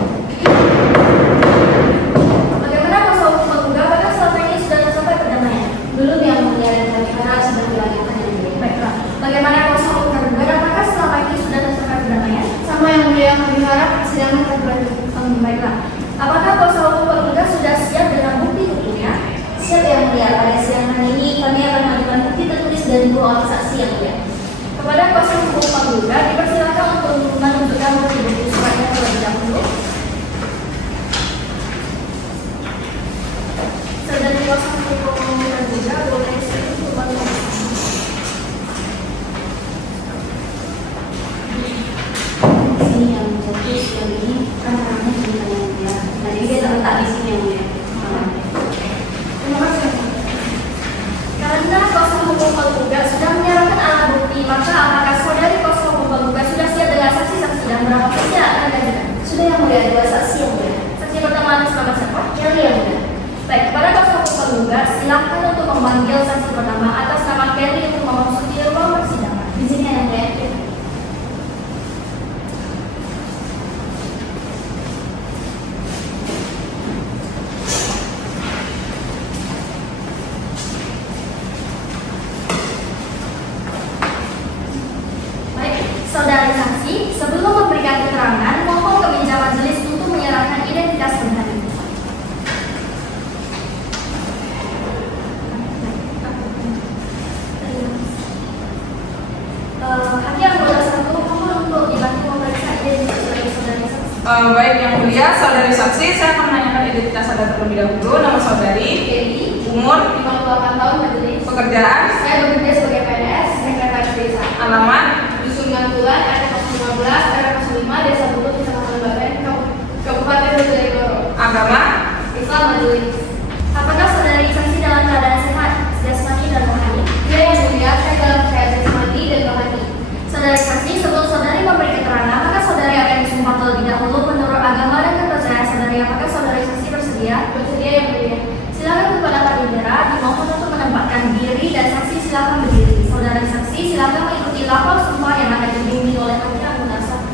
Bagaimana kuasa hukum penggugat? Apakah selama ini sudah tercapai perdamaian? Belum, yang mulia, dan kami harap sedang dilanjutkan yang mulia. Baiklah. Bagaimana kuasa hukum tergugat? Apakah selama ini sudah tercapai perdamaian? Sama yang mulia, kami harap persidangan akan berlanjut. Baiklah. Apakah kuasa hukum penggugat sudah siap dengan bukti-buktinya? Siap yang mulia, pada siang hari ini kami akan mengajukan bukti tertulis dari dua orang saksi yang mulia. Kepada kuasa hukum penggugat dipersilakan untuk menunjukkan bukti-bukti suratnya terlebih dahulu. Saudari kuasa hukum tergugat boleh untuk menunjukkan. Di sini yang jatuh yang ini kan tangannya di sana yang mulia. Jadi dia terletak di sini yang mulia. Terima kasih. Karena kuasa hukum penggugat sudah menyerahkan alat bukti, maka apakah saudari kuasa hukum penggugat sudah siap dengan saksi-saksi dan berapa saksi yang akan diajukan? Sudah yang mulia, dua saksi yang mulia. Saksi pertama atas nama siapa? Kelly yang mulia. Baik, kepada kuasa hukum penggugat silakan untuk memanggil saksi pertama atas nama Kelly untuk memasuki ruang persidangan. Di sini yang mulia. Baik, saudari saksi, sebelum memberikan keterangan, mohon ke meja majelis untuk menyerahkan identitas benar. Hakim anggota satu mohon untuk dibantu memeriksa identitas sebagai saudari saksi. Baik yang mulia, saudari saksi, saya akan menanyakan identitas saudara terlebih dahulu. Nama saudari, Kelly, umur, 58 tahun, majelis. pekerjaan, Saya bekerja sebagai PNS, sekretaris desa. alamat, Dusun Gantulan, RT 015, RT 05, Desa Bulu, Kecamatan Baben, Kabupaten Bojonegoro. agama, Islam majelis. Apakah saudari saksi dalam keadaan sehat, jasmani dan rohani? Ya yang mulia, saya dalam keadaan jasmani dan rohani. Saudari saksi, sebelum saudari memberi keterangan, apakah saudari akan disumpah terlebih dahulu menurut agama dan kepercayaan saudari? Apakah saudari saksi bersedia? Bersedia yang mulia. Silakan kepada Pak Indra dimohon untuk menempatkan diri dan saksi silakan berdiri. Saudari saksi silakan mengikuti lafal sumpah yang akan dibimbing oleh hakim anggota satu.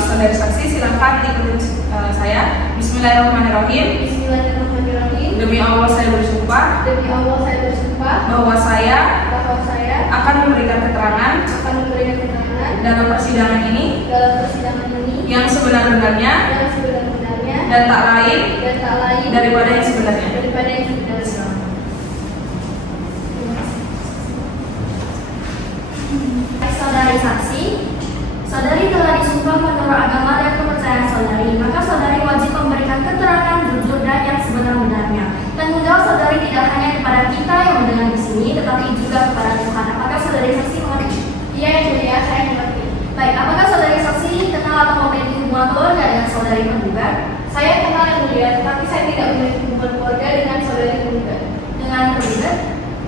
saudari saksi silakan ikutin saya. Bismillahirrahmanirrahim. Bismillahirrahmanirrahim. demi Allah saya bersumpah demi Allah saya bersumpah bahwa saya bahwa saya akan memberikan keterangan dalam persidangan ini yang sebenar-benarnya dan tak lain daripada yang sebenarnya. Saudari saksi, saudari telah disumpah menurut agama dan kepercayaan saudari, maka saudari wajib memberikan keterangan jujur dan yang sebenar-benarnya. Tanggung jawab saudari tidak hanya kepada kita yang mendengar di sini, tetapi juga kepada Tuhan. Apakah saudari saksi mengerti? Iya yang mulia, saya mengerti. Baik, apakah saudari saksi kenal atau memiliki hubungan keluarga dengan saudari penggugat? Saya kenal yang mulia, tetapi saya tidak memiliki hubungan keluarga dengan saudari penggugat. Dengan penggugat?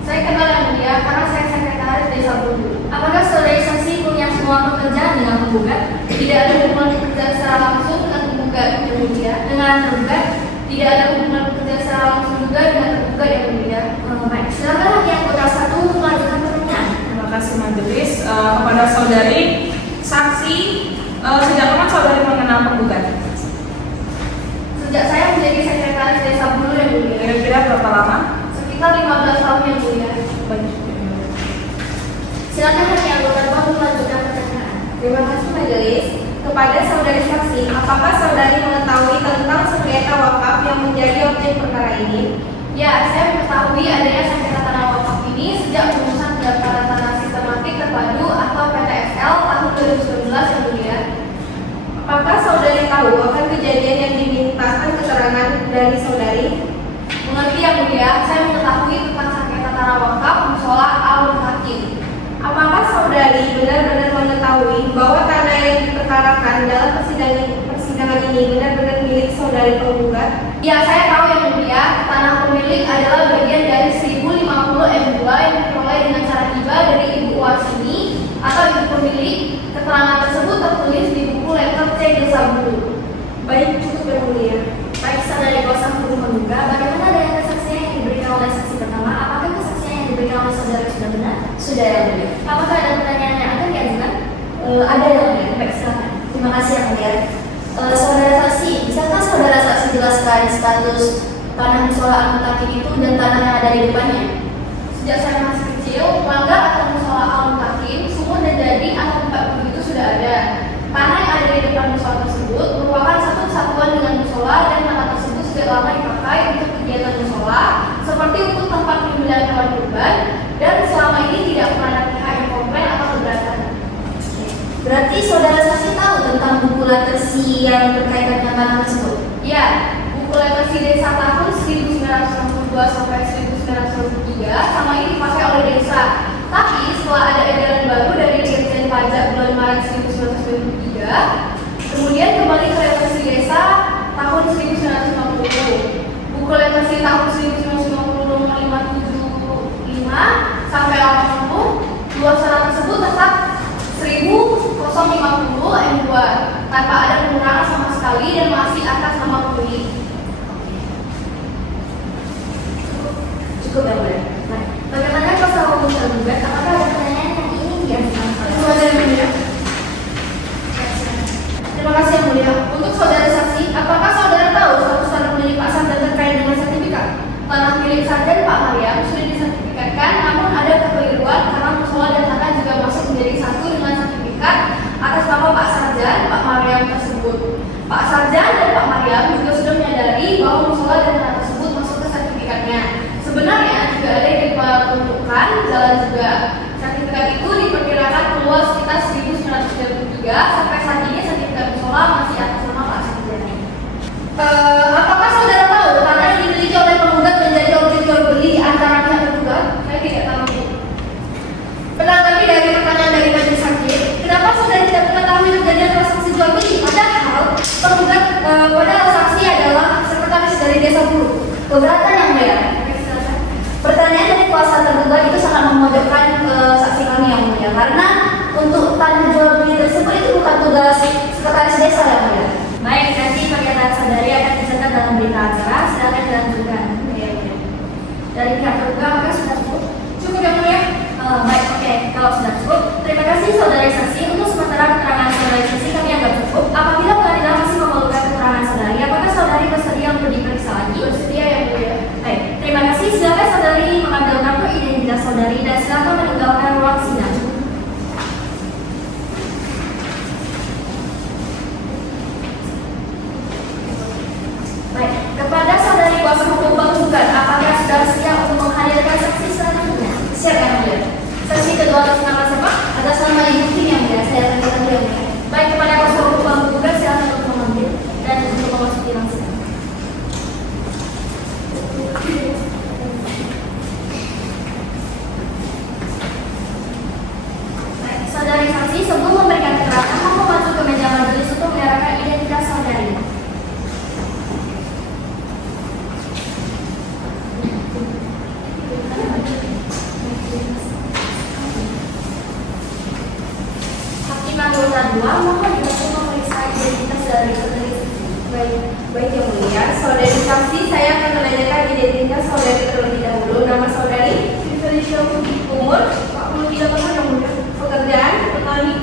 Saya kenal yang mulia karena saya sekretaris desa Bulu. Apakah saudari saksi punya semua pekerjaan dengan penggugat? Tidak ada hubungan pekerja secara langsung dengan penggugat yang mulia. Dengan penggugat? Tidak ada hubungan pekerja secara langsung juga dengan penggugat yang mulia. Baik, silakan hakim anggota 1 melanjutkan pertanyaan. Terima kasih majelis. Kepada saudari saksi, sejak kapan saudari mengenal penggugat? Sejak saya menjadi sekretaris desa Bulu yang mulia. Kira-kira berapa lama? Sekitar 15 tahun yang mulia. Silakan hakim anggota 2 melanjutkan pertanyaan. Terima kasih majelis. Kepada saudari saksi, apakah saudari mengetahui tentang sengketa wakaf yang menjadi objek perkara ini? Ya, saya mengetahui adanya sengketa tanah wakaf ini sejak pengurusan pendaftaran tanah sistematik terpadu atau PTSL tahun 2019 yang mulia. Apakah saudari tahu akan kejadian yang dimintakan keterangan dari saudari? Mengerti yang mulia, saya mengetahui tentang sengketa tanah wakaf musola al-hakim. Apakah saudari benar-benar mengetahui bahwa tanah yang diperkarakan dalam persidangan ini benar-benar milik saudari penggugat? Ya, saya tahu yang mulia, tanah pemilik adalah bagian dari 1050 M2 yang diperoleh dengan cara hibah dari ibu warsini atau ibu pemilik. Keterangan tersebut tertulis di buku letter C Desa Bulu. Baik, cukup yang mulia. Baik, saudari kuasa hukum menduga, bagaimana dengan kesaksian yang diberikan oleh saksi pertama? Apakah kesaksian yang diberikan oleh saudari sudah benar? Sudah yang mulia. Apakah ada pertanyaan yang akan diajukan? Ada yang mulia. Baik, silakan. Terima kasih yang mulia. Saudara saksi, bisakah saudara saksi jelaskan status tanah musola al-mutakin itu dan tanah yang ada di depannya? Sejak saya masih kecil, langgar atau musola al-mutakin, sumur dan jadi atau tempat wudhu itu sudah ada. Tanah yang ada di depan musola tersebut merupakan satu kesatuan dengan musola dan tanah tersebut sudah lama dipakai untuk kegiatan musola, seperti untuk tempat penyembelihan hewan kurban, dan selama ini tidak pernah ada pihak yang komplain atau keberatan. Berarti saudara saksi tahu tentang buku latersi yang berkaitan dengan tanah tersebut? Ya, buku latersi desa tahun 1962 sampai 1963 sama ini dipakai oleh desa. Tapi setelah ada edaran baru dari Dirjen Pajak bulan Maret 1993, kemudian kembali ke latersi desa tahun 1950. Buku latersi tahun 1950 575 sampai 80, luas tanah tersebut tetap 1050 M2 tanpa ada pengurangan sama sekali dan masih atas nama pemilik. Cukup ya, boleh. Nah, bagaimana kuasa hukum tergugat? Apakah ada pertanyaan yang ingin diajukan? Terima kasih yang mulia. Terima kasih yang mulia. Untuk saudara saksi, apakah saudara tahu status tanah milik Pak Sarjan terkait dengan sertifikat? Tanah milik Sarjan Pak Maryam sudah disertifikatkan, namun ada kekeliruan karena musola dan tanah juga masuk menjadi satu dengan sertifikat atas nama Pak Sarjan Pak Maryam tersebut. Pak Sarjan dan Pak Maryam juga sudah menyadari bahwa musola dan tanah tersebut masuk ke sertifikatnya. Sebenarnya juga ada yang diperuntukkan jalan juga. Sertifikat itu diperkirakan keluar sekitar 1933 sampai saat ini sertifikat musola masih atas nama Pak Sarjan. Apakah saudara tahu tanah yang dimiliki oleh penggugat menjadi objek jual beli antara pihak tergugat? Saya tidak tahu. Menanggapi dari pertanyaan dari majelis hakim, kenapa saudara tidak mengetahui terjadinya transaksi jual beli? Padahal penggugat saksi adalah sekretaris dari desa Bulu. Keberatan yang mulia. Pertanyaan dari kuasa tergugat itu sangat memojokkan saksi kami yang mulia, karena untuk tanah jual beli tersebut itu bukan tugas sekretaris desa yang mulia. Baik, nanti pernyataan saudari akan dicatat dalam berita acara. Silakan dilanjutkan. Dari pihak tergugat, apakah sudah cukup? Cukup yang mulia. Baik, oke. Kalau sudah cukup, terima kasih saudari saksi. Untuk sementara keterangan saudari saksi kami anggap cukup. Apabila pengadilan masih memerlukan keterangan saudari, apakah saudari bersedia untuk diperiksa lagi? Bersedia yang mulia. atas nama siapa? Atas nama Ibu Tim yang mulia. Saya akan katakan yang mulia. Baik, kepada kuasa hukum penggugat silakan untuk mengambil dan untuk memasuki langsung. Baik, saudari saksi sebelum memberikan keterangan, mohon maju ke meja majelis untuk menyerahkan identitas saudari. Hakim anggota 2 mohon dibantu memeriksa identitas dari saudari. Baik yang mulia, saudari saksi, saya akan menanyakan identitas saudari terlebih dahulu. Nama saudari Felicia, umur 43 tahun yang mulia, pekerjaan petani,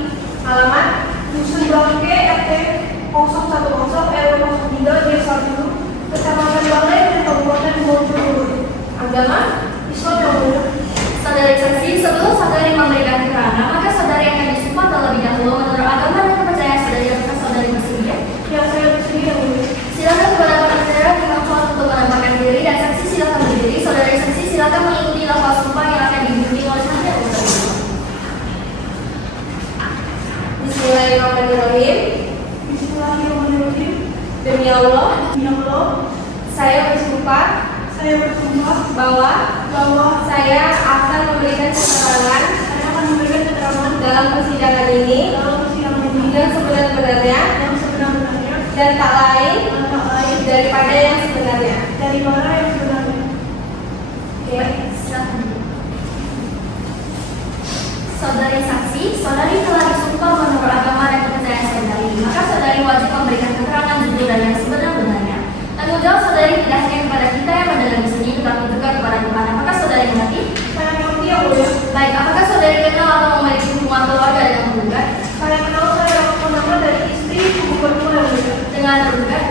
alamat Dusun Bangke, RT 010 RW 03 Desa 1, Kecamatan Balai dan Kabupaten Bogor. Agama Islam yang mulia. Saudari saksi, sebelum saudari memberikan keterangan, maka saudari akan disumpah terlebih dahulu menurut agama dan kepercayaan saudari. Apakah saudari bersedia? Yang saya bersedia yang mulia. Silakan kepada para saudara dimaksud untuk menampakkan diri dan saksi silakan berdiri. Saudari saksi silakan mengikuti lafaz sumpah yang akan dibimbing oleh saudari anggota 2. Bismillahirrahmanirrahim. Bismillahirrahmanirrahim. Demi Allah, Ya Allah, saya bersumpah saya bersumpah bahwa bahwa saya akan memberikan keterangan saya akan memberikan keterangan dalam persidangan ini dalam persidangan ini yang sebenar-benarnya yang sebenar-benarnya dan tak lain dan tak lain daripada yang sebenarnya. dari mana yang sebenarnya. Oke. Silakan. Saudari saksi, saudari telah disumpah menurut agama dan kepercayaan saudari. Maka saudari wajib memberikan keterangan jujur dan yang sebenar-benarnya. Tanggung jawab saudari tidak hanya kepada kita yang mendengar di sini, tetapi juga kepada Tuhan. Apakah saudari mengerti? Saya mengerti yang mulia. Baik, apakah saudari kenal atau memiliki hubungan keluarga dengan penggugat? Saya kenal saya dapat pendapat dari istri gubernur yang mulia. Dengan tergugat?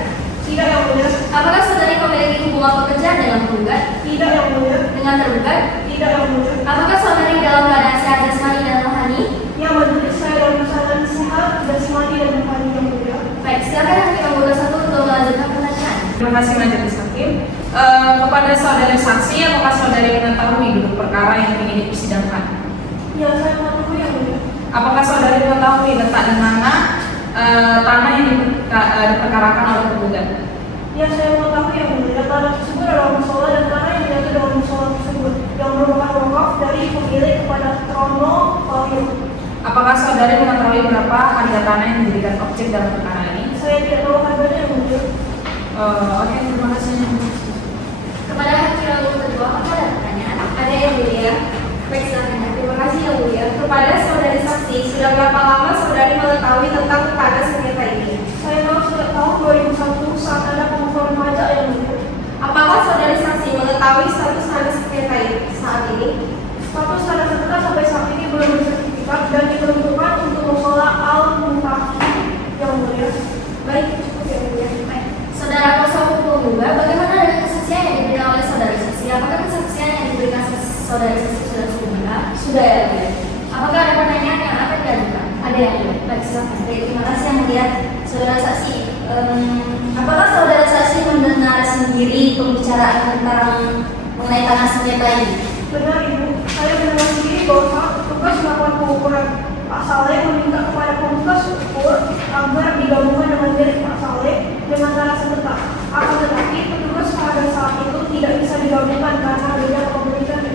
Tidak yang mulia. Apakah saudari memiliki hubungan pekerjaan dengan penggugat? Tidak yang mulia. Dengan tergugat? Tidak yang mulia. Apakah saudari dalam keadaan sehat jasmani dan rohani? Yang mendidik saya dalam keadaan sehat, jasmani dan rohani yang mulia. Baik, silakan hakim anggota 1 untuk melanjutkan pertanyaan. Terima kasih majelis hakim. Kepada saudari saksi, apakah saudari mengetahui duduk perkara yang ingin dipersidangkan? Ya, saya mengetahui yang mulia. Apakah saudari mengetahui letak dan mana tanah yang diperkarakan oleh penggugat? Ya, saya mengetahui yang mulia. Tanah tersebut adalah musola dan tanah yang diatur dalam musola tersebut yang merupakan wakaf dari pemilik kepada Trono Wahyu. Apakah saudari mengetahui berapa harga tanah yang dijadikan objek dalam perkara ini? Saya tidak tahu harganya yang mulia. Oke, terima kasih. Kepada hakim anggota 2, apakah ada pertanyaan? Ada yang mulia. Baik, silakan. Terima kasih yang mulia. Kepada saudari saksi, sudah berapa lama saudari mengetahui tentang perkara sengketa ini? Saya tahu sejak tahun 2001 saat ada pengukuran pajak yang mulia. Apakah saudari saksi mengetahui status tanah sengketa ini saat ini? Status tanah sengketa sampai saat ini belum bersertifikat dan diperuntukkan untuk musola Al-Muntahi yang mulia. Baik, cukup yang mulia. Baik. Saudara kuasa hukum juga, bagaimana dengan kesaksian yang diberikan oleh saudari saksi? Apakah kesaksian yang diberikan saudari saksi sudah cukup benar? Sudah ya mulia. Apakah ada pertanyaan yang akan diajukan? Ada yang mulia. Baik, silakan. Baik, terima kasih yang mulia. Saudara saksi, apakah saudara saksi mendengar sendiri pembicaraan tentang mengenai tanah sengketa ini? Benar Ibu, saya mendengar sendiri bahwa saat petugas melakukan pengukuran, Pak Saleh meminta kepada petugas ukur agar digabungkan dengan milik Pak Saleh dengan tanah sengketa. Akan tetapi petugas pada saat itu tidak bisa digabungkan karena beda kepemilikannya.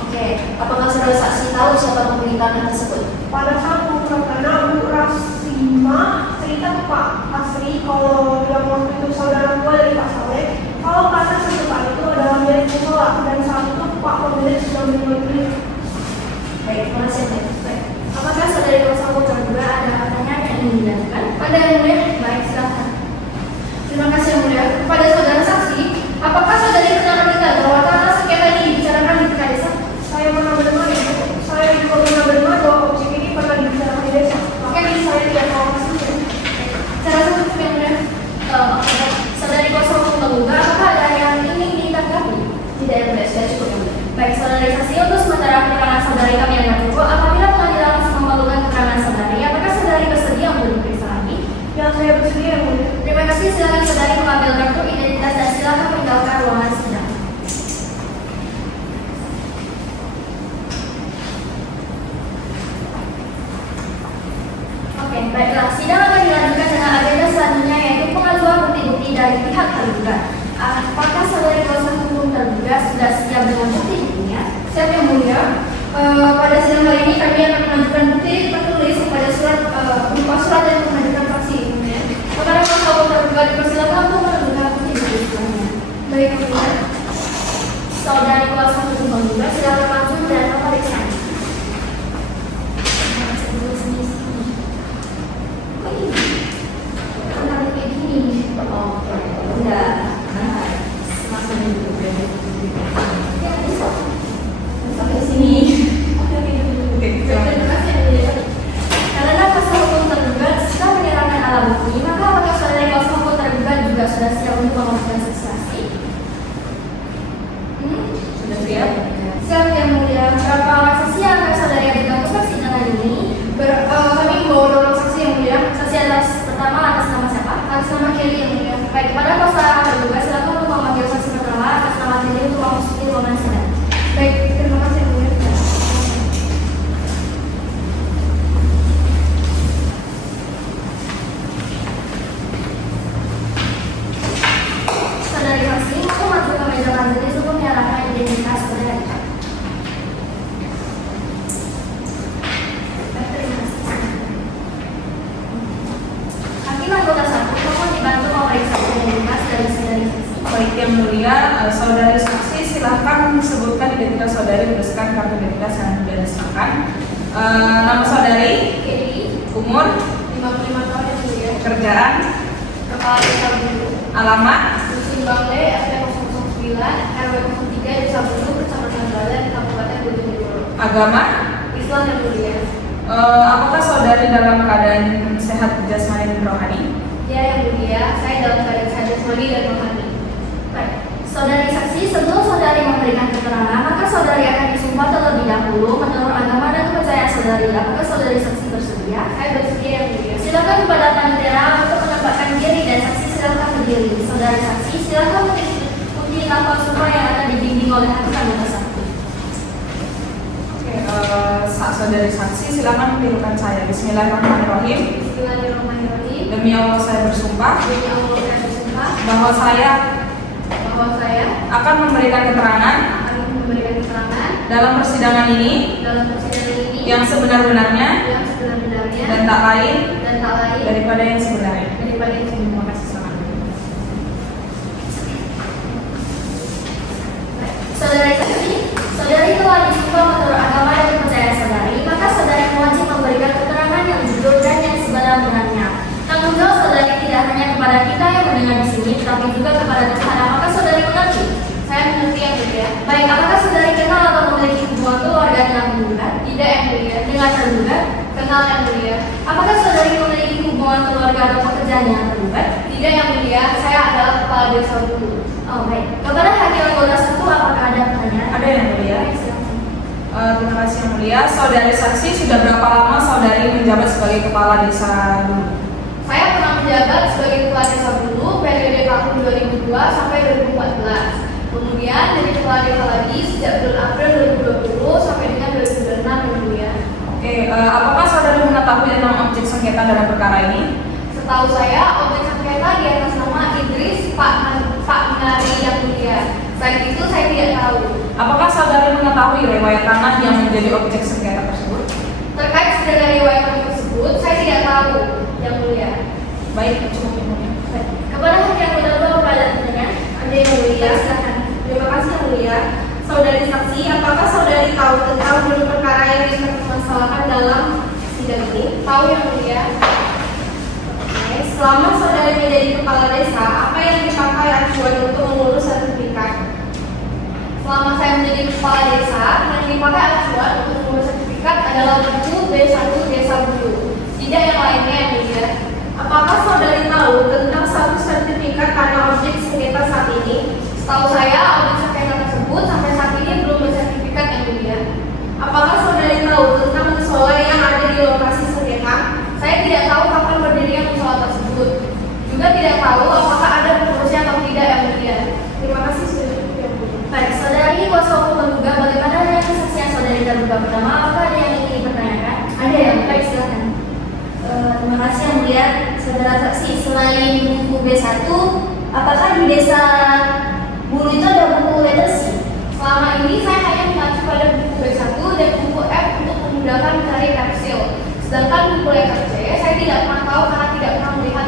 Oke, apakah saudara saksi tahu siapa pemilik tanah tersebut? Pada saat pengukuran tanah, Bu Rasima cerita ke Pak Asri kalau yang waktu itu saudara tua dari Pak Saleh, kalau tanah sengketa itu adalah milik musola dan saat itu Pak pemilik sudah meninggal dunia. Baik, terima kasih. Baik. Apakah saudari kuasa hukum juga ada pertanyaan yang ingin diajukan? Ada yang mulia? Baik, silakan. Terima kasih yang mulia. Kepada saudara saksi, apakah saudari pernah mendengar bahwa tanah sengketa ini dibicarakan di tingkat desa? Saya pernah mendengar Ibu, saya juga pernah mendengar bahwa objek ini pernah dibicarakan di desa. Makanya saya tidak tahu pastinya. Cara satu yang mulia. Saudari kuasa hukum menggugah, apakah ada yang ingin ditanggapi? Tidak yang mulia, sudah cukup yang mulia. Baik, saudari saksi, untuk sementara keterangan saudari kami yang cukup, apabila baiklah. Sidang akan dilanjutkan dengan agenda selanjutnya yaitu pengajuan bukti-bukti dari pihak tergugat. Apakah saudari kuasa hukum tergugat sudah siap dengan bukti-buktinya? Siap yang mulia. Pada sidang kali ini kami akan mengajukan bukti tertulis kepada surat berupa surat yang mengajukan saksi. Kepada kuasa hukum tergugat dipersilakan untuk menunjukkan bukti-bukti selanjutnya. Baik, yang mulia. Saudari kuasa hukum tergugat silakan maju dan pemeriksaan. Karena kuasa hukum tergugat sudah menyerahkan alat bukti, maka apakah saudari kuasa hukum tergugat juga sudah siap untuk memberikan saksi? Sudah siap? Siap yang mulia. Berapa orang saksi yang akan saudari ajukan untuk persidangan ini? Kami membawa 2 orang saksi yang mulia. Saksi atas pertama atas nama siapa? Atas nama Kelly yang mulia. Baik, kepada kuasa tergugat silakan untuk memanggil saksi pertama atas nama Kelly untuk memasuki ruangan sidang. Baik, terima kasih yang mulia. Saudari saksi, mau maju ke meja majelis untuk menyerahkan identitas saudari. Terima kasih. Hakim anggota 1 mohon dibantu memeriksa identitas dari saudari saksi. Baik yang mulia, saudari saksi silahkan sebutkan identitas saudari berdasarkan kartu identitas yang sudah diserahkan. Nama saudari, Kelly, umur, 55 tahun yang mulia. pekerjaan, Kepala Desa Bulu, alamat, Dusun Bangle, RT 009, RW 03, Desa Bulu, Kecamatan Balan, Kabupaten Bojonegoro. agama. Islam yang mulia. Apakah saudari dalam keadaan sehat jasmani dan rohani? Ya yang mulia, saya dalam keadaan sehat jasmani dan rohani. baik. Saudari saksi, sebelum saudari memberikan keterangan, maka saudari akan disumpah terlebih dahulu menurut agama dan kepercayaan saudari. Apakah saudari saksi bersedia? Saya bersedia yang mulia. Silakan kepada panitia untuk menempatkan diri dan saksi silakan berdiri. Saudari saksi, silakan mengikuti lafal sumpah yang akan dibimbing oleh hakim anggota 1. Oke, saudari saksi silakan menirukan saya. Bismillahirrahmanirrahim. Bismillahirrahmanirrahim. Demi Allah saya bersumpah Demi Allah saya bersumpah bahwa saya bahwa saya akan memberikan keterangan akan memberikan keterangan dalam persidangan ini dalam persidangan ini yang sebenar-benarnya yang sebenar-benarnya dan tak lain daripada yang sebenarnya. yang sebenarnya. Terima kasih selamat. Saudari saksi, saudari telah disumpah menurut agama dan kepercayaan saudari, maka saudari wajib memberikan keterangan yang jujur dan yang sebenar-benarnya. Tanggung jawab saudari tidak hanya kepada kita yang mendengar di sini, tetapi juga kepada Tuhan. Apakah saudari mengerti? Saya mengerti yang mulia. Baik, apakah saudari kenal atau memiliki hubungan keluarga dengan penggugat? Tidak yang mulia. Dengan tergugat? Kenal yang mulia. Apakah saudari memiliki hubungan keluarga atau pekerjaan dengan tergugat? Tidak yang mulia. Saya adalah kepala desa dulu. Oh baik. Kepada hakim anggota 1, apakah ada pertanyaan? Ada yang mulia. Terima kasih yang mulia. Saudari saksi sudah berapa lama saudari menjabat sebagai kepala desa dulu? Saya pernah menjabat sebagai kepala desa dulu periode tahun 2002 sampai 2014. Kemudian jadi kepala desa lagi sejak bulan April 2020 sampai dengan 2026 yang mulia. Oke, apakah saudari mengetahui tentang objek sengketa dalam perkara ini? Setahu saya objek sengketa di atas nama Idris Pak Ngari yang mulia. Selain itu saya tidak tahu. Apakah saudari mengetahui riwayat tanah yang menjadi objek sengketa tersebut? Terkait dengan riwayat tersebut saya tidak tahu yang mulia. Baik, cukup yang mulia. Kepada hakim anggota 2, apakah ada pertanyaan? Ada yang mulia. Silakan. Terima kasih yang mulia. Saudari saksi, apakah saudari tahu tentang dulu perkara yang dipermasalahkan dalam sidang ini? Tahu yang mulia. Oke. Selama saudari menjadi kepala desa, apa yang dipakai acuan untuk mengurus sertifikat? Selama saya menjadi kepala desa, yang dipakai acuan untuk mengurus sertifikat adalah buku B1 Desa Bulu. Tidak yang lainnya yang mulia. Apakah saudari tahu tentang satu sertifikat tanah objek sengketa saat ini? Setahu saya, objek sengketa tersebut sampai saat ini belum bersertifikat yang mulia. Apakah saudari tahu tentang musola yang ada di lokasi sengketa? Saya tidak tahu kapan berdirinya musola tersebut. Juga tidak tahu apakah ada pengurusnya atau tidak yang mulia. Terima kasih sudah cukup yang mulia. Baik, saudari kuasa hukum tergugat, bagaimana dengan kesaksian saudari tergugat pertama? Apakah ada yang ingin dipertanyakan? Ada saudara saksi, selain buku B1, apakah di desa Bulu itu ada buku letter C? Selama ini saya hanya mengacu pada buku B1 dan buku F untuk memudahkan mencari pensil. Sedangkan buku letter C saya tidak pernah tahu karena tidak pernah melihat.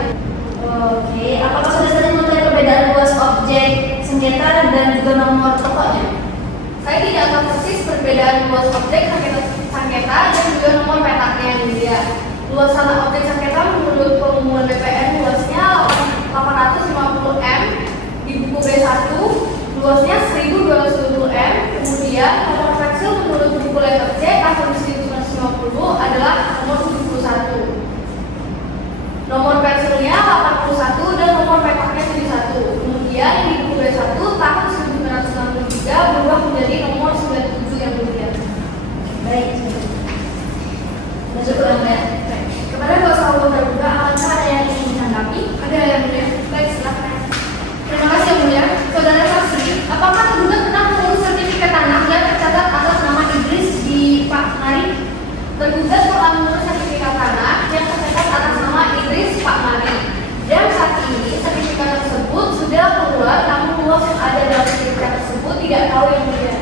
Oke, apakah sudah sering mengetahui perbedaan luas objek sengketa dan juga nomor pokoknya? Saya tidak tahu persis perbedaan luas objek sengketa dan juga nomor petaknya yang dia. Luas tanah objek sengketa menurut pengumuman BPN luasnya 850 m, di buku B1 luasnya 1220 m. Kemudian nomor pensil menurut buku letter C tahun 1950 adalah nomor 71. Nomor pensilnya 81 dan nomor petaknya 71. Kemudian di buku B1 tahun 1963 berubah menjadi nomor 97 yang mulia. Baik, masuk ke kepada kuasa hukum terduga, apakah ada yang ingin ditanggapi? Ada yang mulia. Baik, silakan. Terima kasih yang mulia. Saudara saksi, apakah terduga pernah mengurus sertifikat tanah yang tercatat atas nama Idris di Pak Mari? Terduga telah mengurus sertifikat tanah yang tercatat atas nama Idris Pak Mari. Dan saat ini sertifikat tersebut sudah keluar, namun luas yang ada dalam sertifikat tersebut tidak tahu yang mulia.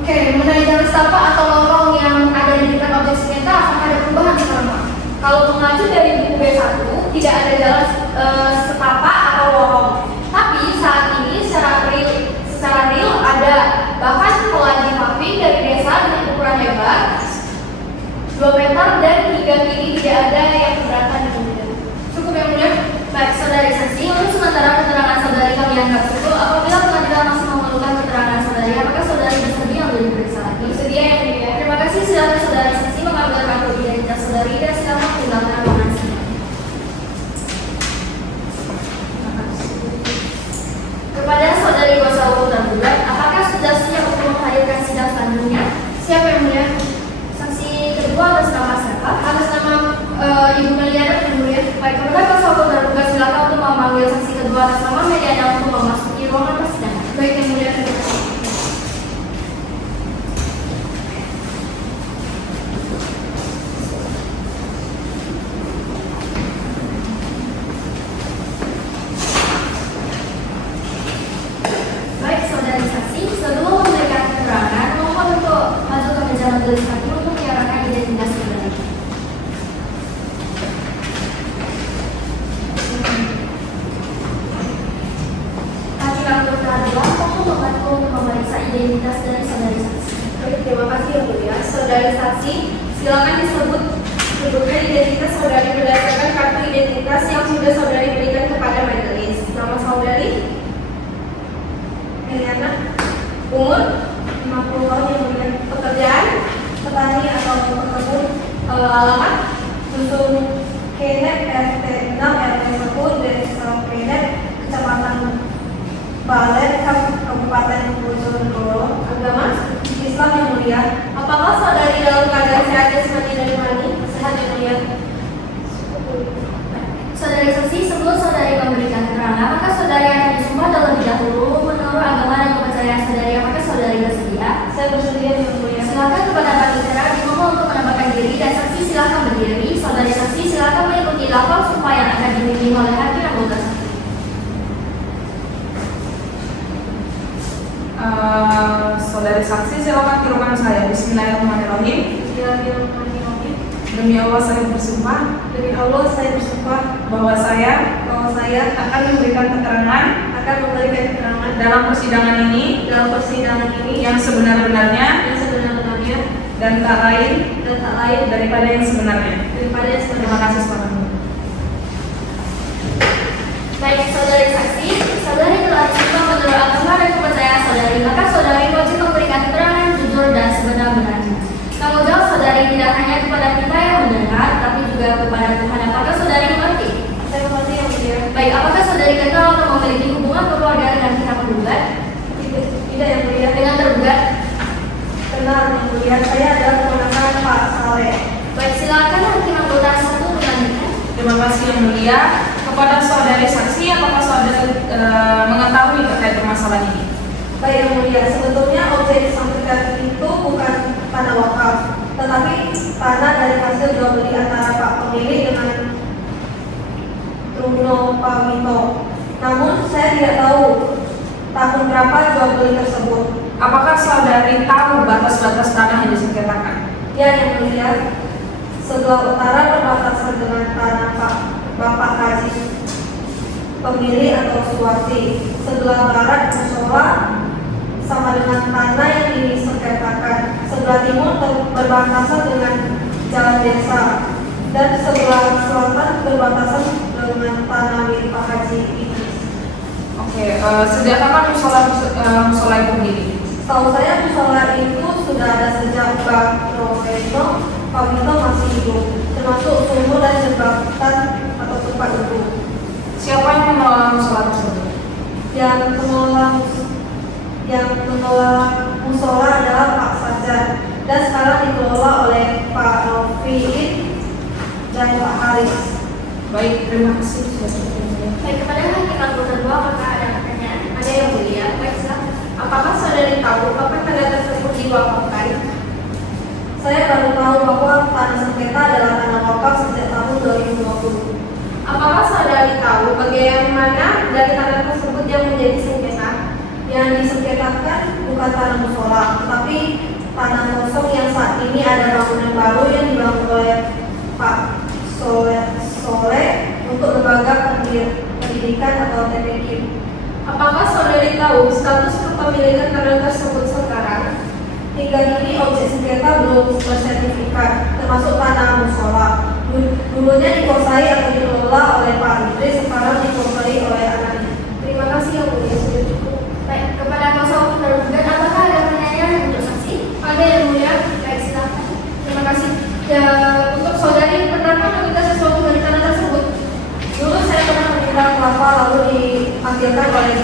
Oke, mengenai jalan setapak atau lorong yang ada di dekat objek sengketa, apakah ada perubahan sekarang, Pak? Kalau mengacu dari buku B1, tidak ada jalan setapak atau lorong. Tapi saat ini secara real ada, bahkan telah dipaving dari desa dengan ukuran lebar 2 meter dan hingga kini tidak ada yang keberatan yang mulia. Cukup yang mulia. Baik, saudari saksi, untuk sementara keterangan saudari kami anggap cukup. Apabila pengadilan masih memerlukan keterangan saudari, apakah saudari bersedia untuk diperiksa lagi? Bersedia yang mulia. Terima kasih, silakan saudari saksi mengambil kartu identitas saudari dan silakan tinggalkan ruangan sidang. Kepada saudari kuasa hukum tergugat, apakah sudah siap untuk menghadirkan sidang selanjutnya? Siapa yang mulia? Saksi kedua atas nama siapa? Atas nama Ibu Meliana yang mulia. Baik, kepada kuasa hukum tergugat silakan untuk memanggil saksi kedua atas nama Meliana untuk memasuki ruangan persidangan. Baik yang mulia, terima kasih. Baik, saudari saksi, sebelum memberikan keterangan, mohon untuk maju ke meja majelis hakim untuk menyerahkan identitas saudari. Hakim Agung Peradilan, mohon membantu untuk memeriksa identitas dari saudari saksi. Baik, terima kasih yang mulia. Saudari saksi, silakan sebutkan identitas saudari berdasarkan kartu identitas yang sudah saudari berikan kepada majelis. Nama saudari? Meliana. Umur? 50 tahun yang mulia. Pekerjaan? Petani atau pekebun? Alamat? Dusun Kenet RT 6 RT 1 Desa Kenet, Kecamatan Balet, Kabupaten Bojonegoro. Agama? Islam yang mulia. Apakah saudari dalam keadaan sehat jasmani dan rohani? Sehat yang mulia. Saudari saksi, sebelum saudari memberikan keterangan, maka saudari akan disumpah terlebih dahulu menurut agama dan kepercayaan saudari. Apakah saudari bersedia? Saya bersedia yang mulia. Silakan kepada panitera dimohon untuk menambahkan diri dan saksi silakan berdiri. Saudari saksi silakan mengikuti lafal sumpah yang akan dibimbing oleh hakim anggota saksi. Saudari saksi, silakan tirukan saya. Bismillahirrahmanirrahim. Bismillahirrahmanirrahim. Demi Allah saya bersumpah. Demi Allah saya bersumpah Bahwa saya akan memberikan keterangan dalam persidangan ini yang sebenar-benarnya dan tak lain daripada yang sebenarnya. Terima kasih selamat. Baik, saudari saksi, saudari telah disumpah menurut agama dan kepercayaan saudari, maka saudari wajib memberikan keterangan jujur dan sebenar-benarnya. Tanggung jawab saudari tidak hanya kepada kita yang mendengar, tapi juga kepada Tuhan. Apakah saudari mengerti? Saya mengerti yang mulia. Baik, apakah saudari kenal atau memiliki hubungan keluarga dengan kita penggugat? Tidak yang mulia. Dengan tergugat? Kenal yang mulia. Saya adalah keponakan Pak Saleh. Baik, silakan hakim anggota satu melanjutkan. Terima kasih yang mulia. Kepada saudari saksi, apakah saudari mengetahui terkait permasalahan ini? Baik yang mulia, sebetulnya objek sengketa itu bukan tanah wakaf, tetapi tanah dari hasil jual beli antara Pak pemilik dengan Truno Pamito. Namun saya tidak tahu tahun berapa jual beli tersebut. Apakah saudari tahu batas-batas tanah yang disengketakan? Ya, yang mulia, sebelah utara berbatasan dengan tanah Bapak Haji pemilik atau Suwarti. Sebelah barat musola sama dengan tanah yang disengketakan. Sebelah timur berbatasan dengan jalan desa, dan sebelah selatan berbatasan dengan tanah milik Pak Haji ini. Oke, sejak kapan musola itu berdiri? Tahu saya musola itu sudah ada sejak Pak Roheno Pamito masih hidup, termasuk sumur dan jembatan atau tempat itu. Siapa yang mengelola musola tersebut? Yang mengelola musola adalah Pak Sajat, dan sekarang dikelola oleh Pak Noviin dan Pak Haris. Baik, terima kasih. Baik, kepada hakim anggota 2, apakah ada pertanyaan? Ada yang mulia? Baik, silakan. Apakah saudari tahu kapan tanah tersebut diwakafkan? Saya baru tahu bahwa tanah sengketa adalah tanah wakaf sejak tahun 2020. Apakah saudari tahu bagaimana dari tanah tersebut yang menjadi sengketa? Yang disengketakan bukan tanah musola, tetapi tanah kosong yang saat ini ada bangunan baru yang dibangun oleh Pak Soleh untuk lembaga pendidikan atau TPQ. Apakah saudari tahu status kepemilikan tanah tersebut sekarang? Hingga kini objek sengketa belum bersertifikat, termasuk tanah musola. Dulunya dikuasai atau dikelola oleh Pak Idris, sekarang dikuasai oleh anaknya. Terima kasih yang mulia, sudah cukup. Baik, kepada kuasa hukum tergugat, apakah ada pertanyaan untuk saksi? Ada yang mulia? Baik, silakan. Terima kasih. Ya, untuk saudari, pernahkah meminta sesuatu dari tanah tersebut? Dulu saya pernah meminta kelapa lalu diambilkan oleh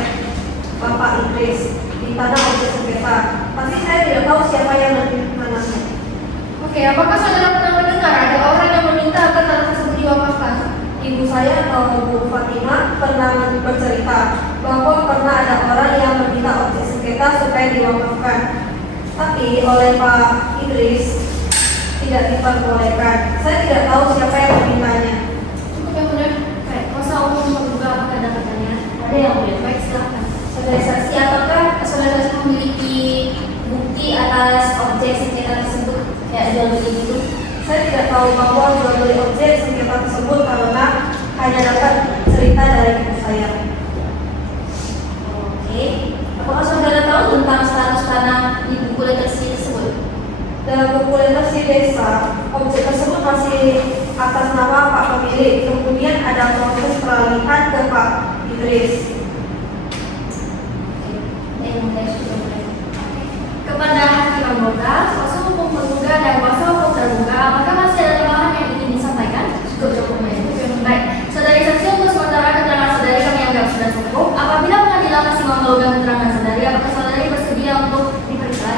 Bapak Idris di tanah objek sengketa. Tapi saya tidak tahu siapa yang menanamnya. Oke, apakah saudara pernah mendengar ada orang yang meminta agar tanah tersebut diwakafkan? Ibu saya atau Bu Fatimah pernah bercerita bahwa pernah ada orang yang meminta objek sengketa supaya diwakafkan. Tapi oleh Pak Idris tidak diperbolehkan. Saya tidak tahu siapa yang memintanya. Cukup yang mulia. Baik, kuasa hukum tergugat, apakah ada pertanyaan? Ada yang mulia. Baik, silakan. Saudara saksi, apakah saudara memiliki bukti atas objek sengketa tersebut kayak jual beli gitu? Saya tidak tahu bahwa jual beli objek sengketa tersebut karena hanya dapat cerita dari ibu saya. Oke. Apakah saudara tahu tentang status tanah di buku letersi tersebut? Dalam buku letersi desa, objek tersebut masih atas nama Pak pemilik. Kemudian ada proses peralihan ke Pak Idris. Kepada hakim anggota, kuasa hukum tergugat dan kuasa hukum tergugat, apakah masih ada tambahan yang ingin disampaikan? Cukup. Baik, saudari saksi, untuk sementara keterangan saudari kami anggap sudah cukup. Apabila pengadilan masih memerlukan keterangan saudari, apakah saudari bersedia untuk diperiksa?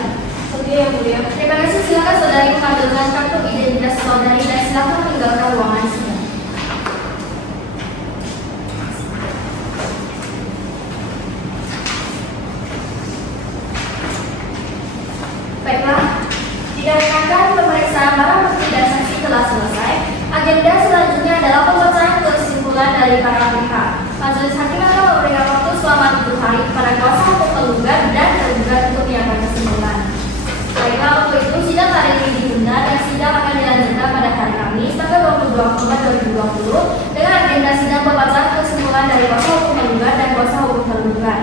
Sedia yang mulia. Terima kasih, silakan saudari mengambilkan kartu identitas saudari dan silakan meninggalkan ruangan sidang. Baiklah, dikarenakan pemeriksaan barang bukti dan saksi telah selesai, agenda selanjutnya adalah pembacaan kesimpulan dari para pihak. Majelis Hakim akan memberikan waktu selama 7 hari kepada kuasa hukum penggugat dan tergugat untuk menyampaikan kesimpulan. Baiklah, untuk itu sidang hari ini ditunda dan sidang akan dilanjutkan pada hari Kamis tanggal 22 Oktober 2020 dengan agenda sidang pembacaan kesimpulan dari kuasa hukum penggugat dan kuasa hukum tergugat.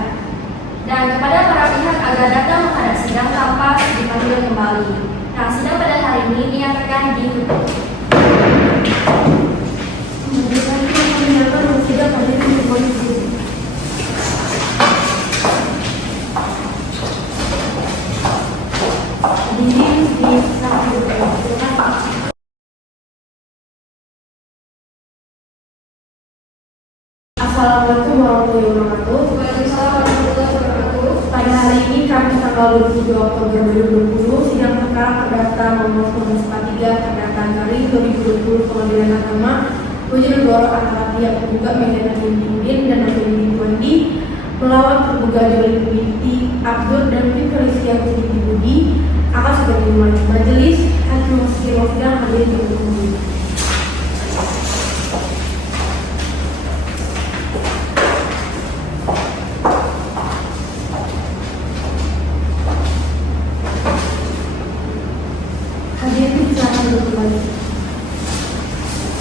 Dan kepada para pihak agar datang menghadap sidang tanpa dipanggil kembali. Nah, sidang pada hari ini dinyatakan ditutup. Assalamualaikum warahmatullahi wabarakatuh. Waalaikumsalam warahmatullahi wabarakatuh. Pada hari ini Kamis tanggal 27 Oktober 2020 sidang perkara perdata nomor 143 perdata Garing 2020 Pengadilan Agama Bojonegoro antara pihak penggugat Medan Nurdin dan Nurdin Wandi melawan tergugat Jolin binti Abdur dan Felicia binti Budi akan segera dimulai. Majelis hakim sidang hadirin yang berkumpul.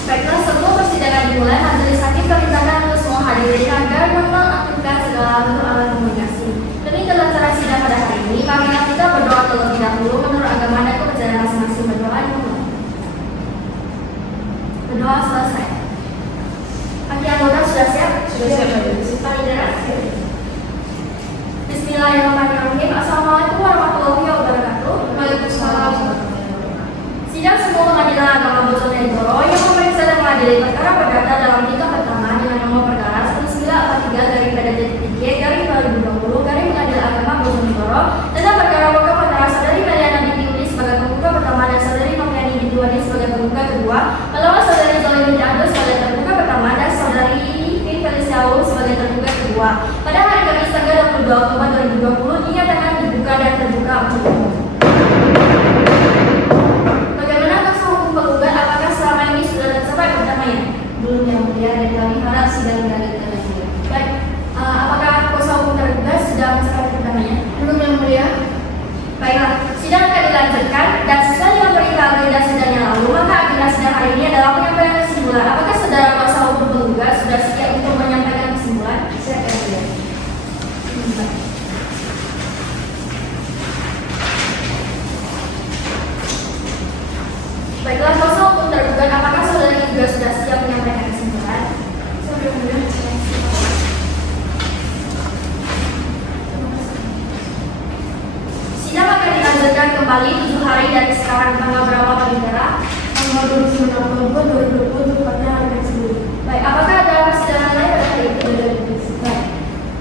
Baiklah, sebelum persidangan dimulai, majelis hakim perintahkan untuk semua hadirin agar menonaktifkan segala bentuk alat komunikasi. Demi kelancaran sidang pada hari ini, marilah kita berdoa terlebih dahulu menurut agama dan kepercayaan masing-masing. Berdoa dimulai. Berdoa selesai. Bagi anggota sudah siap? Sudah siap, Majelis. Panitera? Bismillahirrahmanirrahim. Assalamualaikum warahmatullahi wabarakatuh. Waalaikumsalam. Sidang semua pengadilan agama Bojonegoro yang memeriksa dan mengadili perkara perdata dalam tingkat pertama dengan nomor perkara 1943/3/2020 garing pengadilan agama Bojonegoro tentang perkara wakaf antara saudari Meliana binti Udi sebagai penggugat pertama dan saudari Noviani binti Wadi sebagai penggugat kedua, melawan saudari Zolim binti Abdul sebagai tergugat pertama dan saudari Vin Feliciawu sebagai tergugat kedua. Pada hari Kamis tanggal 22 Oktober 2020 dinyatakan dibuka dan terbuka untuk umum. Belum, yang mulia, dan kami harap sidang dilanjutkan lagi. Baik, apakah kuasa hukum tergugat sudah mencapai pertamanya? Belum, yang mulia. Baiklah, sidang akan dilanjutkan dan sesuai dengan perintah agenda sidang yang lalu, maka agenda sidang hari ini adalah penyampaian kesimpulan. Apakah saudara kuasa hukum tergugat sudah siap untuk menyampaikan kesimpulan? Silakan, yang mulia. Baiklah, kuasa hukum tergugat, apakah saudara juga sudah siap menyampaikan kesimpulan? Sidang akan dilanjutkan kembali 7 hari dari sekarang. Tanggal berapa, Pak Bintara? Tanggal 29 Oktober 2020 tepatnya hari tersebut. Baik, apakah ada persidangan lain pada hari itu? Baik.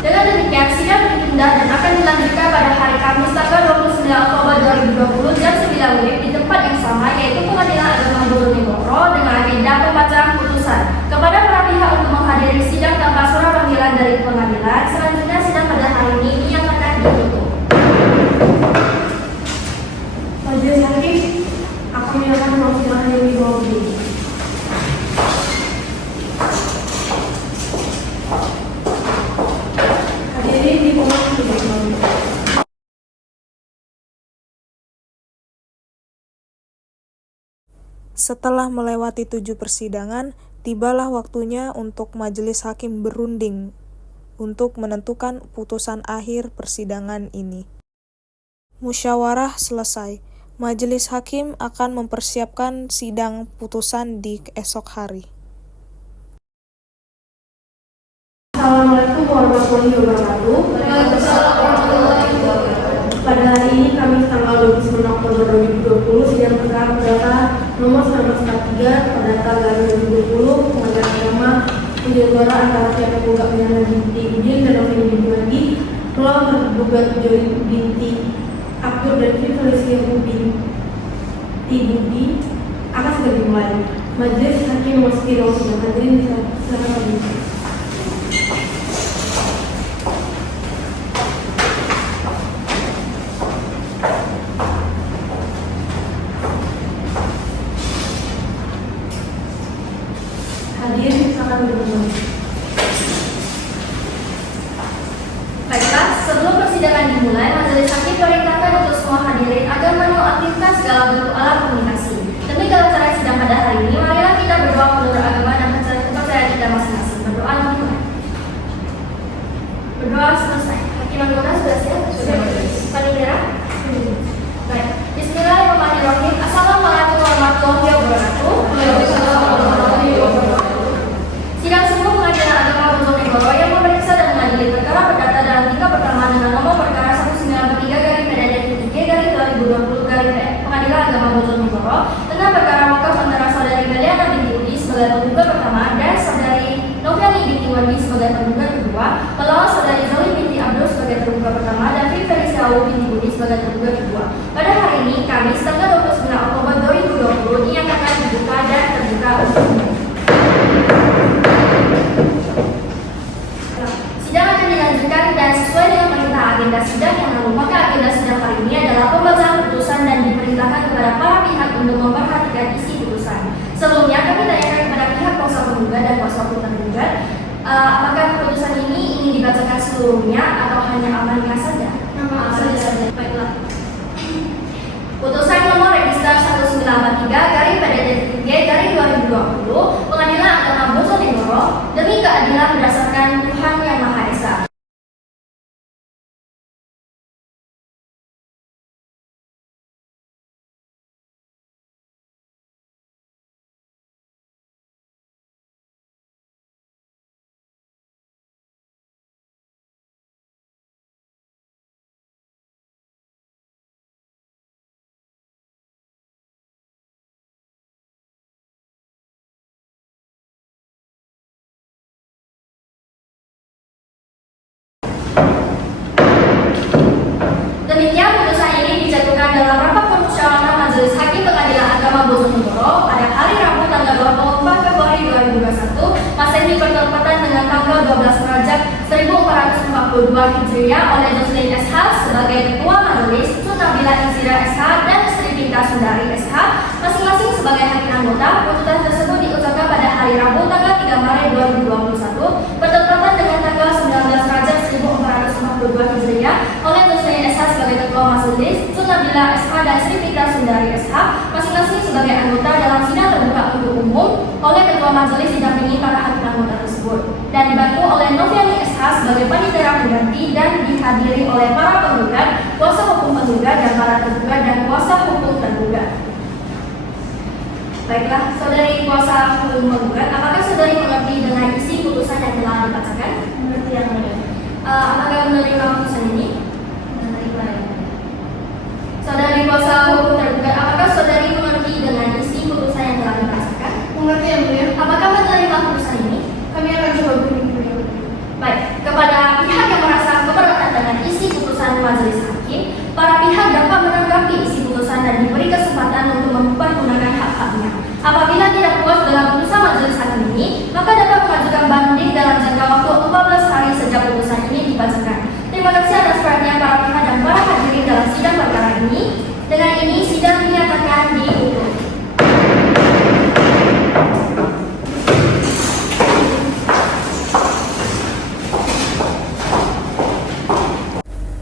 Dengan demikian, sidang ditunda dan akan dilanjutkan pada hari Kamis tanggal 29 Oktober 2020 jam 9 WIB di tempat yang sama, yaitu Pengadilan Agama Bojonegoro dengan agenda pembacaan putusan. Kepada para pihak untuk menghadiri sidang tanpa surat panggilan dari pengadilan, selanjutnya sidang pada hari ini dinyatakan ditutup. Majelis hakim akan menyatakan persidangan yang di bawah ini. Hadirin di bawah ini. Setelah melewati 7 persidangan, tibalah waktunya untuk majelis hakim berunding untuk menentukan putusan akhir persidangan ini. Musyawarah selesai. Majelis hakim akan mempersiapkan sidang putusan di esok hari. Assalamualaikum warahmatullahi wabarakatuh. Pada hari ini Kamis tanggal 29 Oktober 2020 sidang perkara perdata nomor 1943 perdata garing 2020 Pengadilan Agama Bojonegoro antara pihak penggugat Meliana binti Udin dan Noviani binti Wadi melawan tergugat Zolim binti Abdul dan Vin Feliciawu binti Budi akan segera dimulai. Majelis hakim memasuki ruang sidang. Hadirin silakan berdiri. Hadirin silakan berdiri. Baiklah, sebelum persidangan dimulai, majelis hakim perintahkan untuk semua hadirin agar menonaktifkan segala bentuk alat komunikasi. Demi kelancaran sidang pada hari ini, marilah kita berdoa menurut agama dan kepercayaan kita masing-masing. Berdoa dimulai. Berdoa selesai. Hakim anggota sudah siap? Sudah. Panitera? Baik. Bismillahirrahmanirrahim. Assalamualaikum warahmatullahi wabarakatuh. Sidang semua pengadilan agama Bojonegoro yang memeriksa dan mengadili perkara perdata dalam tingkat pertama dengan nomor perkara 1943/3/2020 Pengadilan Agama Bojonegoro tentang perkara wakaf antara saudari Meliana binti Udi sebagai penggugat pertama dan saudari Noviani binti Wadi sebagai penggugat kedua, melawan saudari Zolim binti Abdul sebagai tergugat pertama dan Vin Feliciawu binti Budi sebagai tergugat kedua. Pada hari ini, Kamis tanggal 29 Oktober 2020 dinyatakan dibuka dan terbuka untuk umum. Sidang akan dilanjutkan dan sesuai dengan perintah agenda sidang yang lalu, maka agenda sidang hari ini adalah pembacaan putusan dan diperintahkan kepada para pihak untuk memperhatikan isi putusan. Sebelumnya kami tanyakan kepada pihak kuasa penggugat dan kuasa hukum tergugat, apakah putusan ini ingin dibacakan seluruhnya atau hanya amannya saja? Saja. Baiklah. Putusan nomor register 1943/PDT 3/2020 Demikian putusan ini dijatuhkan dalam rapat permusyawaratan Majelis Hakim Pengadilan Agama Bojonegoro pada hari Rabu tanggal 24 Februari 2021 Masehi bertepatan dengan tanggal 12 Rajab 1442 Hijriah oleh Jocelyn SH sebagai Ketua Majelis, Nabila Inzira SH dan Sri Pinta Sundari SH masing-masing sebagai hakim anggota. Putusan tersebut diucapkan pada hari Rabu tanggal 3 Maret 2021 bertepatan dengan tanggal 19 Rajab 1442 Hijriah oleh Jocelyn SH sebagai Ketua Majelis, Nabila SH dan Sri Pinta Sundari SH masing-masing sebagai anggota dalam sidang terbuka untuk umum oleh Ketua Majelis didampingi para hakim anggota tersebut dan dibantu oleh Noviani SH sebagai panitera pengganti dan dihadiri oleh para penggugat, kuasa hukum penggugat dan para tergugat dan kuasa hukum tergugat. Baiklah, saudari kuasa hukum penggugat, apakah saudari mengerti dengan isi putusan yang telah dibacakan? Mengerti yang mulia. Apakah menerima putusan ini? Menerima yang mulia. Saudari kuasa hukum tergugat, apakah saudari mengerti dengan isi putusan yang telah dibacakan? Mengerti yang mulia. Apakah menerima putusan ini? Kami akan coba beri. Baik, kepada pihak yang merasa keberatan dengan isi putusan majelis hakim, para pihak dapat menanggapi isi putusan dan diberi kesempatan untuk mempergunakan hak-haknya. Apabila tidak puas dengan putusan majelis hakim ini, maka dapat mengajukan banding dalam jangka waktu 14 hari sejak putusan ini dibacakan. Terima kasih atas perhatian para pihak dan para hadirin dalam sidang perkara ini. Dengan ini, sidang dinyatakan ditutup.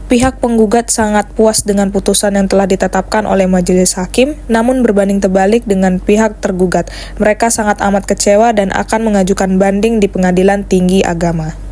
Pihak penggugat sangat puas dengan putusan yang telah ditetapkan oleh majelis hakim, namun berbanding terbalik dengan pihak tergugat. Mereka sangat amat kecewa dan akan mengajukan banding di Pengadilan Tinggi Agama.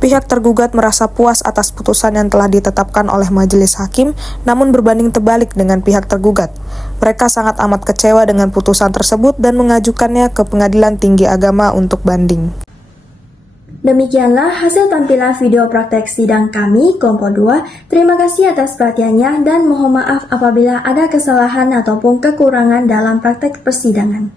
Pihak tergugat merasa puas atas putusan yang telah ditetapkan oleh majelis hakim, namun berbanding terbalik dengan pihak tergugat. Mereka sangat amat kecewa dengan putusan tersebut dan mengajukannya ke Pengadilan Tinggi Agama untuk banding. Demikianlah hasil tampilan video praktek sidang kami, kelompok 2. Terima kasih atas perhatiannya dan mohon maaf apabila ada kesalahan ataupun kekurangan dalam praktek persidangan.